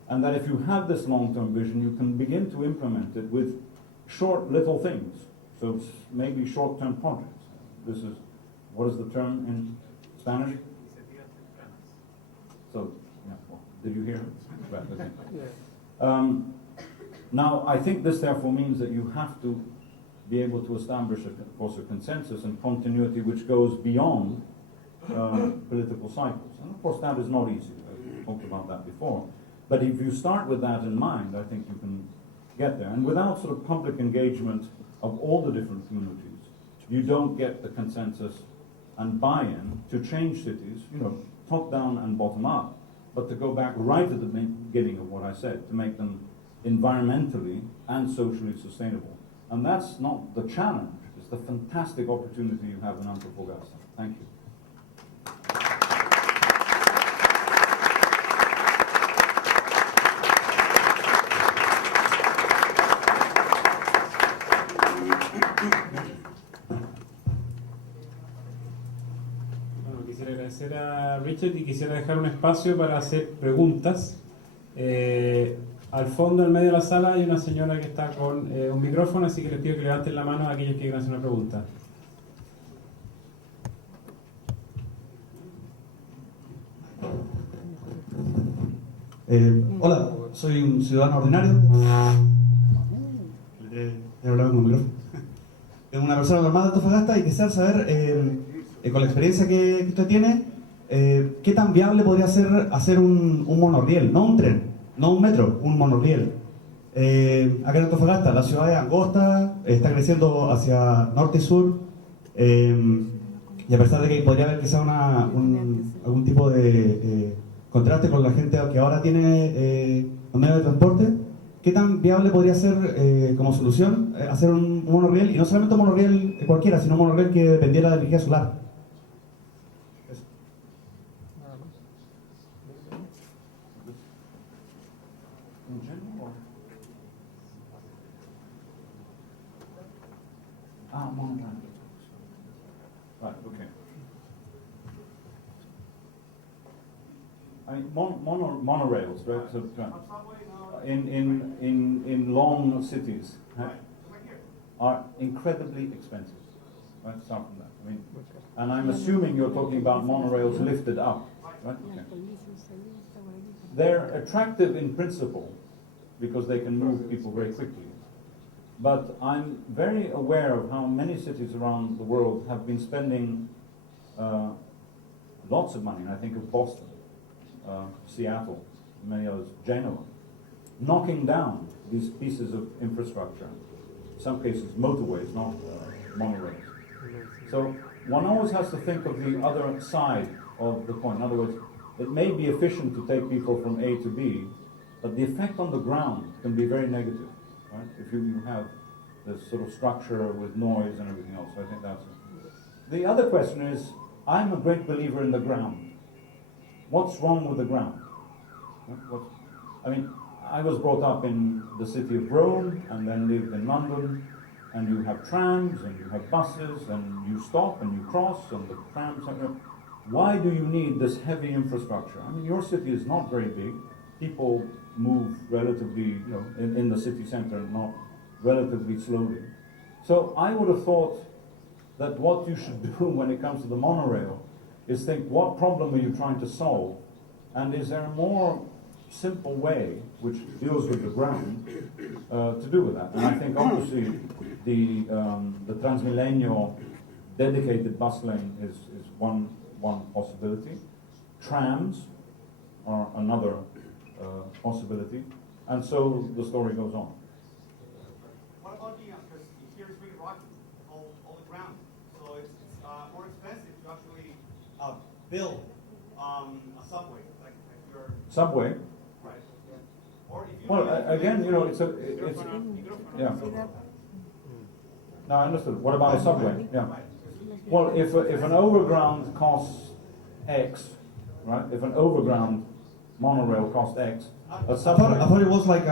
And that if you have this long-term vision, you can begin to implement it with short little things. So it's maybe short-term projects. This is, what is the term in Spanish? So, yeah, well, did you hear it? Right, okay. Now, I think this therefore means that you have to be able to establish, of course, a consensus and continuity which goes beyond political cycles. And of course, that is not easy. I talked about that before. But if you start with that in mind, I think you can get there. And without sort of public engagement of all the different communities, you don't get the consensus and buy-in to change cities, you know, top down and bottom up, but to go back right at the beginning of what I said, to make them environmentally and socially sustainable. And that's not the challenge, it's the fantastic opportunity you have in Antofagasta. Thank you. Bueno, quisiera agradecer a Richard y quisiera dejar un espacio para hacer preguntas. Al fondo, en medio de la sala, hay una señora que está con un micrófono, así que les pido que levanten la mano a aquellos que quieran hacer una pregunta. Hola, soy un ciudadano ordinario. He hablado con un micrófono. Una persona normal de Antofagasta y quisiera saber, con la experiencia que usted tiene, qué tan viable podría ser hacer un monorriel, no un tren. No un metro, un monorriel. Acá en Antofagasta, la ciudad es angosta, está creciendo hacia norte y sur, y a pesar de que podría haber quizá algún tipo de contraste con la gente que ahora tiene los medios de transporte, ¿qué tan viable podría ser como solución hacer un monorriel? Y no solamente un monorriel cualquiera, sino un monorriel que dependiera de energía solar. Right, okay. I mean, monorails, right? So, in long cities are incredibly expensive. Right, start from that. I mean, and I'm assuming you're talking about monorails lifted up, right? Okay. They're attractive in principle because they can move people very quickly. But I'm very aware of how many cities around the world have been spending lots of money. And I think of Boston, Seattle, many others, Genoa, knocking down these pieces of infrastructure. In some cases, motorways, not monorails. So one always has to think of the other side of the coin. In other words, it may be efficient to take people from A to B, but the effect on the ground can be very negative, right? If you have this sort of structure with noise and everything else. So I think that's it. The other question is, I'm a great believer in the ground. What's wrong with the ground? I was brought up in the city of Rome and then lived in London, and you have trams and you have buses and you stop and you cross and the trams. Why do you need this heavy infrastructure? I mean, your city is not very big. People move relatively, in the city center, not relatively slowly. So I would have thought that what you should do when it comes to the monorail is think, what problem are you trying to solve? And is there a more simple way, which deals with the ground, to do with that? And I think obviously the Transmilenio dedicated bus lane is one possibility. Trams are another possibility. And so the story goes on. What about because here it's really rocky, all the ground. So it's more expensive to actually build a subway, like your Subway. right. Or if you Well, again, it's yeah. No, I understood. What about a subway? Yeah. Well, if an overground costs X, right? If an overground monorail costs X, a I subway. thought it was like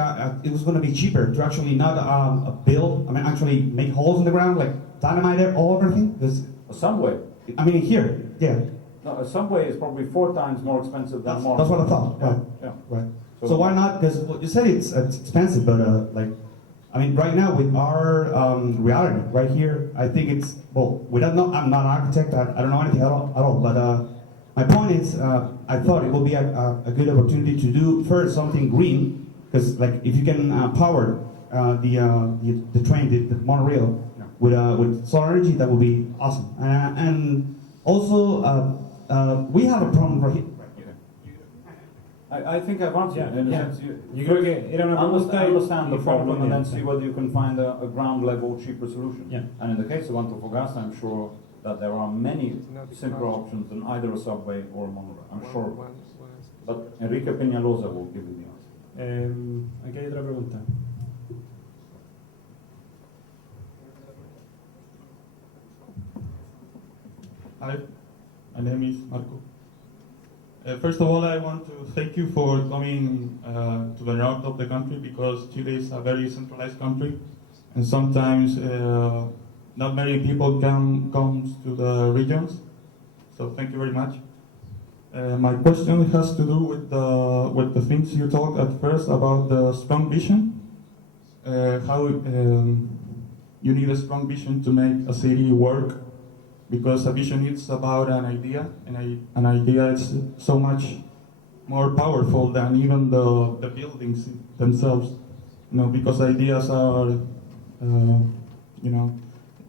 it was going to be cheaper to actually not build. I mean, actually make holes in the ground, like dynamite it, all everything. A subway. I mean, here, yeah. No, a subway is probably 4 times more expensive than monorail. That's what I thought. Right. Yeah. Right. So why not? Because you said it's expensive, but I mean, right now with our reality right here, I think it's I'm not an architect. I don't know anything at all. But my point is, I thought it would be a good opportunity to do first something green, because like if you can power the train, the monorail with solar energy, that would be awesome. And also, we have a problem right here. I think I've answered it in a sense. Yo creo que era una pregunta Understand the y fue problem and then respondida. see whether you can find a ground level cheaper solution. Yeah. And in the case of Antofagasta, I'm sure that there are many simpler options than either a subway or a monorail. I'm sure. But Enrique Peñalosa will give you the answer. Aquí hay otra pregunta. Hi, my name is Marco. First of all, I want to thank you for coming to the north of the country, because Chile is a very centralized country, and sometimes not many people comes to the regions. So thank you very much. My question has to do with the things you talked at first about the strong vision. How you need a strong vision to make a city work. Because a vision is about an idea, and an idea is so much more powerful than even the buildings themselves. Because ideas are,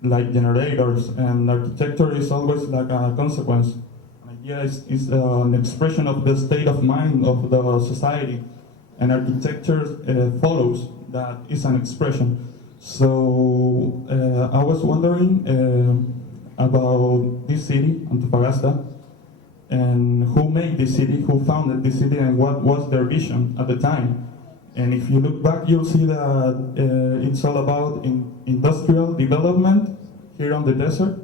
like generators, and architecture is always like a consequence. An idea is an expression of the state of mind of the society, and architecture follows that is an expression. So I was wondering about this city, Antofagasta, and who made this city, who founded this city, and what was their vision at the time. And if you look back, you'll see that it's all about industrial development here on the desert.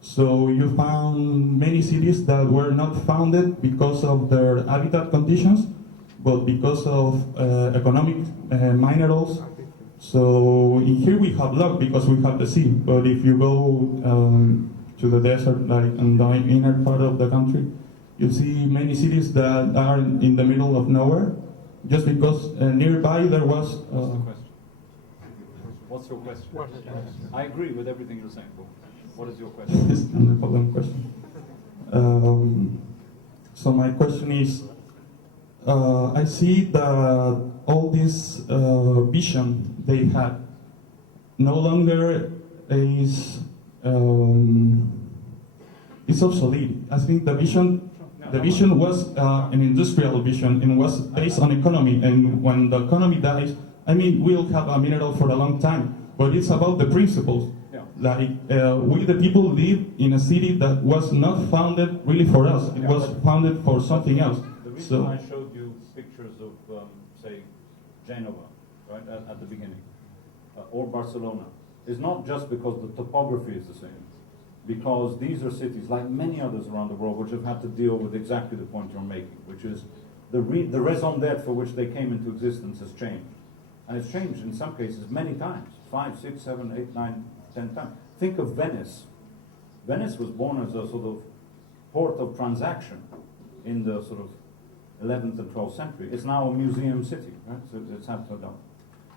So you found many cities that were not founded because of their habitat conditions, but because of economic minerals. So in here we have luck because we have the sea, but if you go to the desert, like in the inner part of the country, you see many cities that are in the middle of nowhere, just because nearby there was... What's your question? I agree with everything you're saying, but what is your question? It's not a problem question. So my question is, I see that all this vision they had no longer is obsolete. I think the vision was an industrial vision and was based on economy. And when the economy dies, I mean, we'll have a mineral for a long time, but it's about the principles. Yeah. like we the people live in a city that was not founded really for us. It was founded for something else. The reason So I showed you pictures of, say, Genova, right, at the beginning, or Barcelona, is not just because the topography is the same, because these are cities, like many others around the world, which have had to deal with exactly the point you're making, which is the raison d'etre for which they came into existence has changed. And it's changed in some cases many times, 5, 6, 7, 8, 9, 10 times. Think of Venice. Venice was born as a sort of port of transaction in the sort of 11th and 12th century. It's now a museum city, right? So it's had to adopt.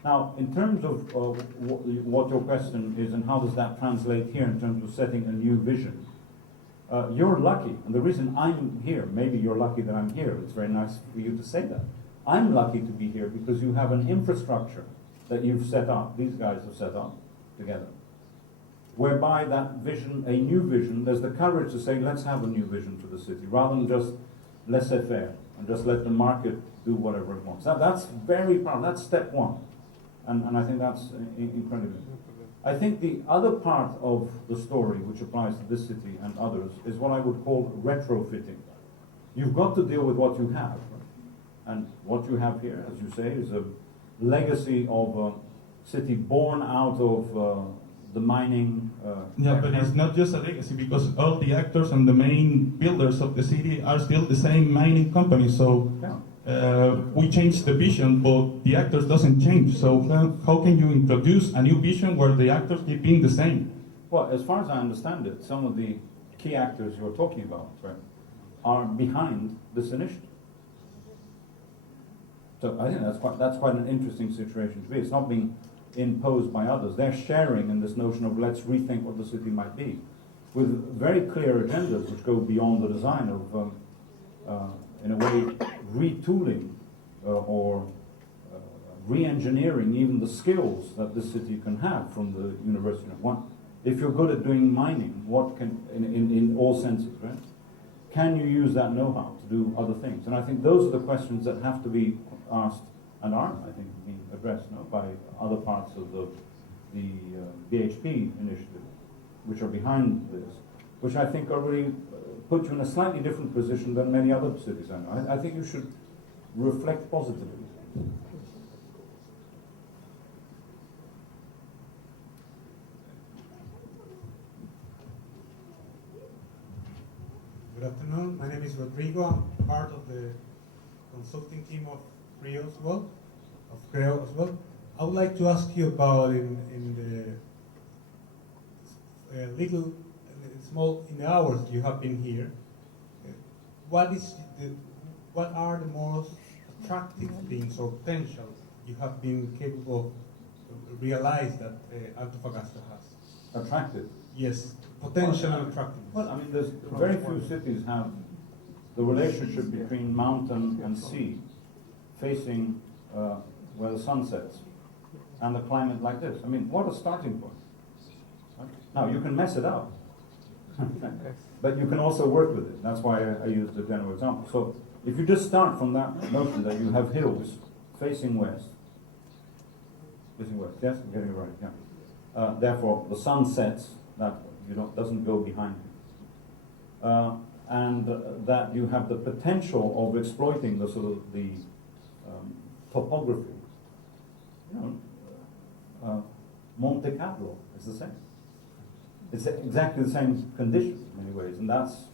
Now, in terms of what your question is and how does that translate here in terms of setting a new vision, you're lucky, and the reason I'm here, maybe you're lucky that I'm here, it's very nice for you to say that. I'm lucky to be here because you have an infrastructure that you've set up, these guys have set up together, whereby that vision, a new vision, there's the courage to say, let's have a new vision for the city, rather than just laissez-faire, and just let the market do whatever it wants. That's very powerful, that's step one. And I think that's incredible. I think the other part of the story, which applies to this city and others, is what I would call retrofitting. You've got to deal with what you have. And what you have here, as you say, is a legacy of a city born out of the mining. yeah, but it's not just a legacy, because all the actors and the main builders of the city are still the same mining company. So we change the vision, but the actors doesn't change. So how can you introduce a new vision where the actors keep being the same? Well, as far as I understand it, some of the key actors you're talking about, right, are behind this initiative. So I think that's quite an interesting situation to be. It's not being imposed by others. They're sharing in this notion of let's rethink what the city might be, with very clear agendas which go beyond the design of, in a way, retooling or re-engineering even the skills that this city can have from the university. If you're good at doing mining, what can, in all senses, right? Can you use that know-how to do other things? And I think those are the questions that have to be asked and are, I think, being addressed by other parts of the BHP initiative, which are behind this, which I think are really put you in a slightly different position than many other cities I know. I think you should reflect positively. Good afternoon. My name is Rodrigo. I'm part of the consulting team of CREO as well. I would like to ask you about in the hours you have been here. What are the most attractive things or potential you have been capable of realize that Antofagasta has? Attractive? Yes, potential and attractiveness. Well, I mean, there's very few cities have the relationship between mountain and sea facing where the sun sets, and the climate like this. I mean, what a starting point. Right? Now, you can mess it up, but you can also work with it. That's why I used the general example. So, if you just start from that notion that you have hills facing west, yes, I'm getting it right, yeah. Therefore, the sun sets that way, doesn't go behind you. And that you have the potential of exploiting the sort of the topography. Monte Carlo is the same. It's exactly the same conditions in many ways, and that's,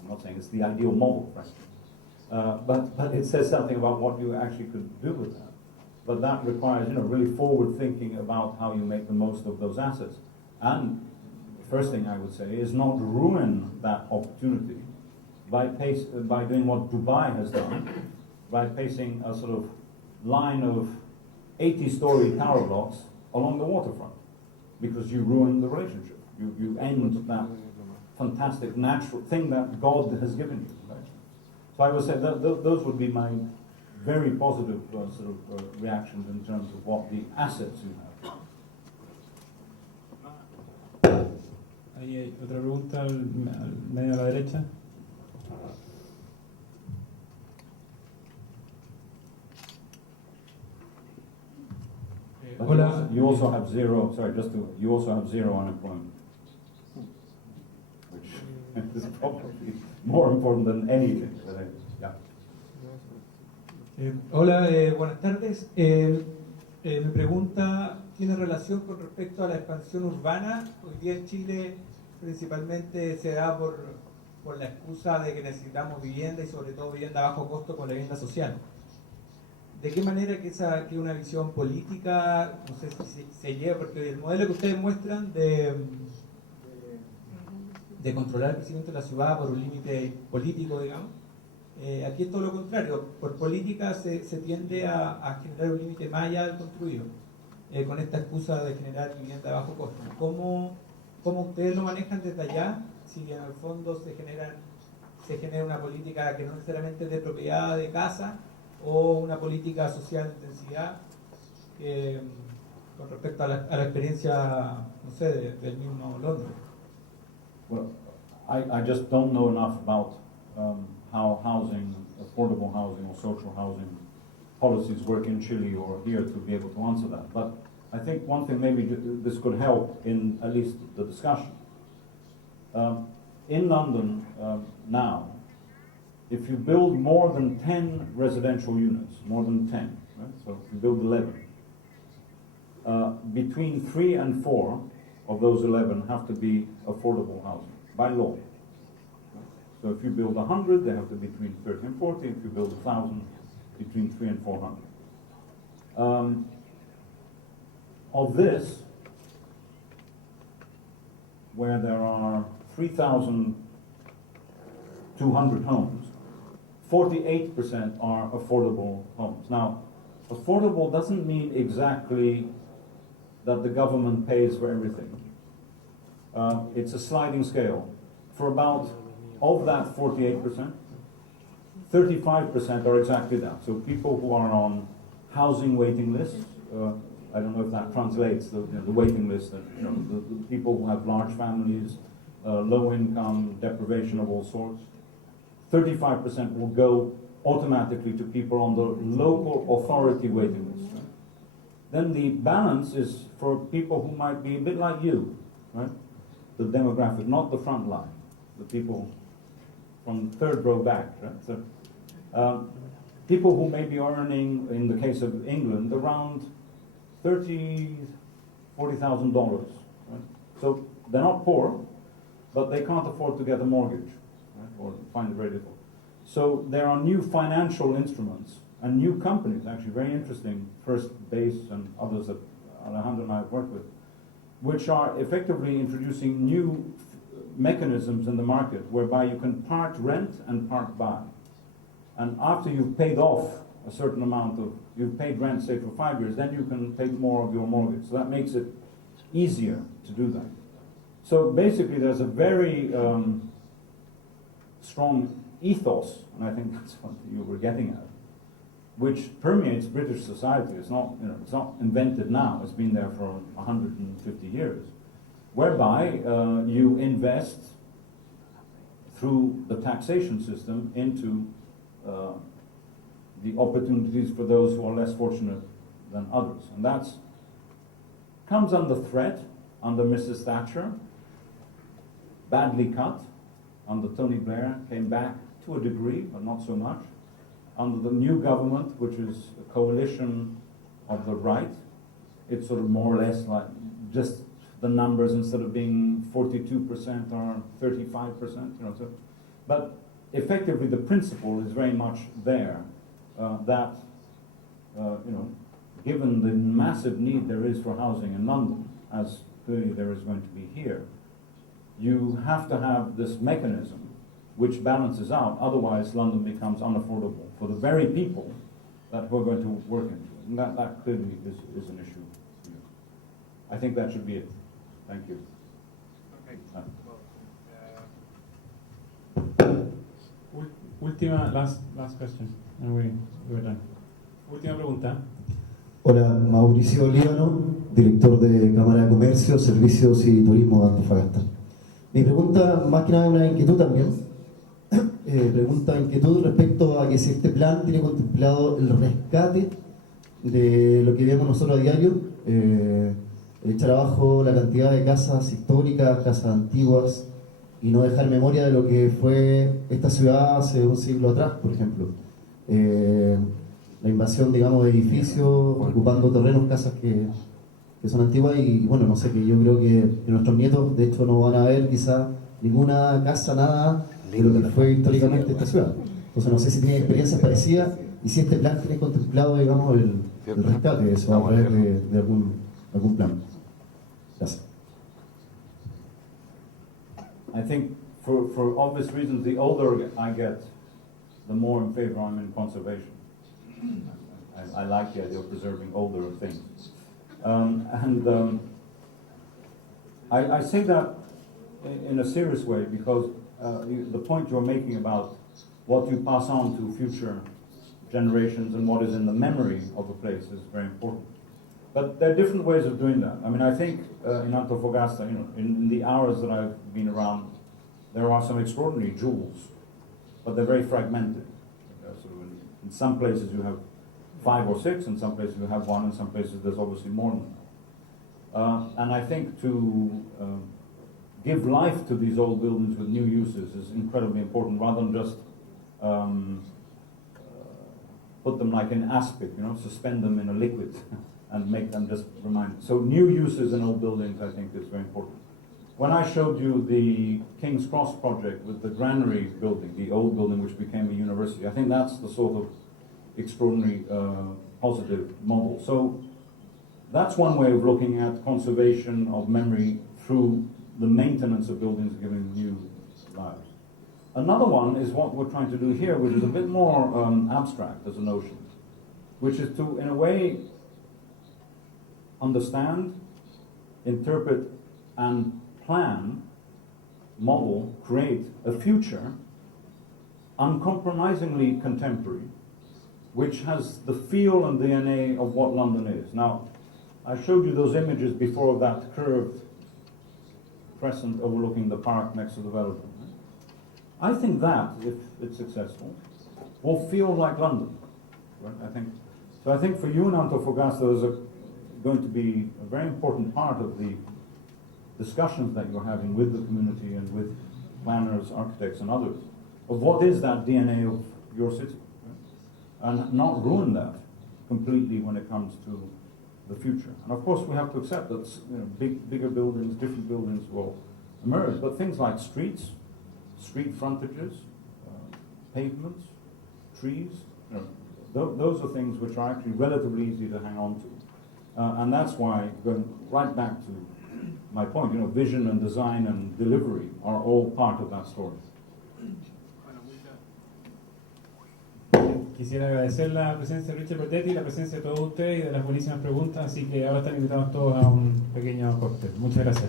I'm not saying it's the ideal model, frankly, but it says something about what you actually could do with that. But that requires, really forward thinking about how you make the most of those assets. And the first thing I would say is not ruin that opportunity by doing what Dubai has done, by placing a sort of line of 80-story tower blocks along the waterfront, because you ruin the relationship. You end that fantastic natural thing that God has given you. Right? So I would say that those would be my very positive reactions in terms of what the assets you have. Ahí hay otra pregunta al medio a la derecha. Hola, you also have zero. Sorry, you also have zero unemployment, which is probably more important than anything. Yeah. Hola, buenas tardes. Mi pregunta tiene relación con respecto a la expansión urbana. Hoy día en Chile principalmente se da por la excusa de que necesitamos vivienda y sobre todo vivienda a bajo costo con la vivienda social. ¿De qué manera que una visión política, no sé si se lleva, porque el modelo que ustedes muestran de controlar el crecimiento de la ciudad por un límite político, digamos, aquí es todo lo contrario, por política se tiende a generar un límite más allá del construido, con esta excusa de generar vivienda de bajo costo. ¿Cómo ustedes lo manejan desde allá? Si en el fondo se genera una política que no necesariamente es de propiedad de casa, o una política social de intensidad con respecto a la experiencia, no sé, del mismo Londres. Well, I just don't know enough about how housing, affordable housing or social housing policies work in Chile or here to be able to answer that. But I think one thing maybe this could help in at least the discussion. In London now, if you build more than 10 residential units, more than 10, right? So if you build 11, between 3 and 4 of those 11 have to be affordable housing by law. So if you build 100, they have to be between 30 and 40. If you build 1,000, between 3 and 400. Of this, where there are 3,200 homes, 48% are affordable homes. Now, affordable doesn't mean exactly that the government pays for everything. It's a sliding scale. For about, of that 48%, 35% are exactly that. So people who are on housing waiting lists, I don't know if that translates, the waiting list, the people who have large families, low income, deprivation of all sorts. 35% will go automatically to people on the local authority waiting list. Right? Then the balance is for people who might be a bit like you, right? The demographic, not the front line, the people from third row back. Right? So, people who may be earning, in the case of England, around $40,000. Right? So they're not poor, but they can't afford to get a mortgage. Or find it very difficult. So there are new financial instruments and new companies, actually very interesting, First Base and others that Alejandro and I have worked with, which are effectively introducing new mechanisms in the market whereby you can part rent and part buy. And after you've paid off a certain amount of, you've paid rent, say, for 5 years, then you can take more of your mortgage. So that makes it easier to do that. So basically there's a very strong ethos, and I think that's what you were getting at, which permeates British society. It's not, it's not invented now. It's been there for 150 years, whereby you invest through the taxation system into the opportunities for those who are less fortunate than others, and that's comes under threat under Mrs. Thatcher, badly cut. Under Tony Blair, came back to a degree, but not so much. Under the new government, which is a coalition of the right, it's sort of more or less like just the numbers, instead of being 42% are 35%. So, but effectively the principle is very much there, that given the massive need there is for housing in London, as clearly there is going to be here, you have to have this mechanism which balances out, otherwise London becomes unaffordable for the very people that we're going to work into it. And that clearly is an issue. I think that should be it. Thank you. Okay. Última, last question, and we're done. Última pregunta. Hola, Mauricio Líbano, director de Cámara de Comercio, Servicios y Turismo de Antofagasta. Mi pregunta, más que nada, es una inquietud también. Inquietud respecto a que si este plan tiene contemplado el rescate de lo que vemos nosotros a diario, el echar abajo la cantidad de casas históricas, casas antiguas, y no dejar memoria de lo que fue esta ciudad hace un siglo atrás, por ejemplo. La invasión, digamos, de edificios, ocupando terrenos, casas que son antiguas, y bueno, no sé, que yo creo que nuestros nietos, de hecho, no van a ver quizá ninguna casa, nada de lo que fue históricamente esta ciudad. Entonces no sé si tienen experiencias parecidas y si este plan tiene contemplado, digamos, el rescate de eso a través de algún plan. Gracias. I think for obvious reasons, the older I get, the more in favor I'm in conservation. I like the idea of preserving older things. I say that in a serious way because the point you're making about what you pass on to future generations and what is in the memory of a place is very important. But there are different ways of doing that. I mean, I think in Antofagasta, you know, in the hours that I've been around, there are some extraordinary jewels, but they're very fragmented. So in some places you have 5 or 6, in some places you have 1, in some places there's obviously more than that. And I think to give life to these old buildings with new uses is incredibly important, rather than just put them like in aspic, you know, suspend them in a liquid and make them just remind. So new uses in old buildings, I think, is very important. When I showed you the King's Cross project with the granary building, the old building which became a university, I think that's the sort of extraordinary positive model. So that's one way of looking at conservation of memory through the maintenance of buildings and giving them new lives. Another one is what we're trying to do here, which is a bit more abstract as a notion, which is to, in a way, understand, interpret, and plan, model, create a future uncompromisingly contemporary, which has the feel and DNA of what London is. Now, I showed you those images before of that curved crescent overlooking the park next to the velodrome. I think that, if it's successful, will feel like London. Right? I think for you in Antofagasta, there's going to be a very important part of the discussions that you're having with the community and with planners, architects, and others of what is that DNA of your city, right? And not ruin that completely when it comes to the future. And of course, we have to accept that, you know, bigger buildings, different buildings will emerge. But things like streets, street frontages, pavements, trees, you know, those are things which are actually relatively easy to hang on to. And that's why, going right back to my point, you know, vision and design and delivery are all part of that story. Quisiera agradecer la presencia de Richard Burdett y la presencia de todos ustedes y de las buenísimas preguntas, así que ahora están invitados todos a un pequeño cóctel. Muchas gracias.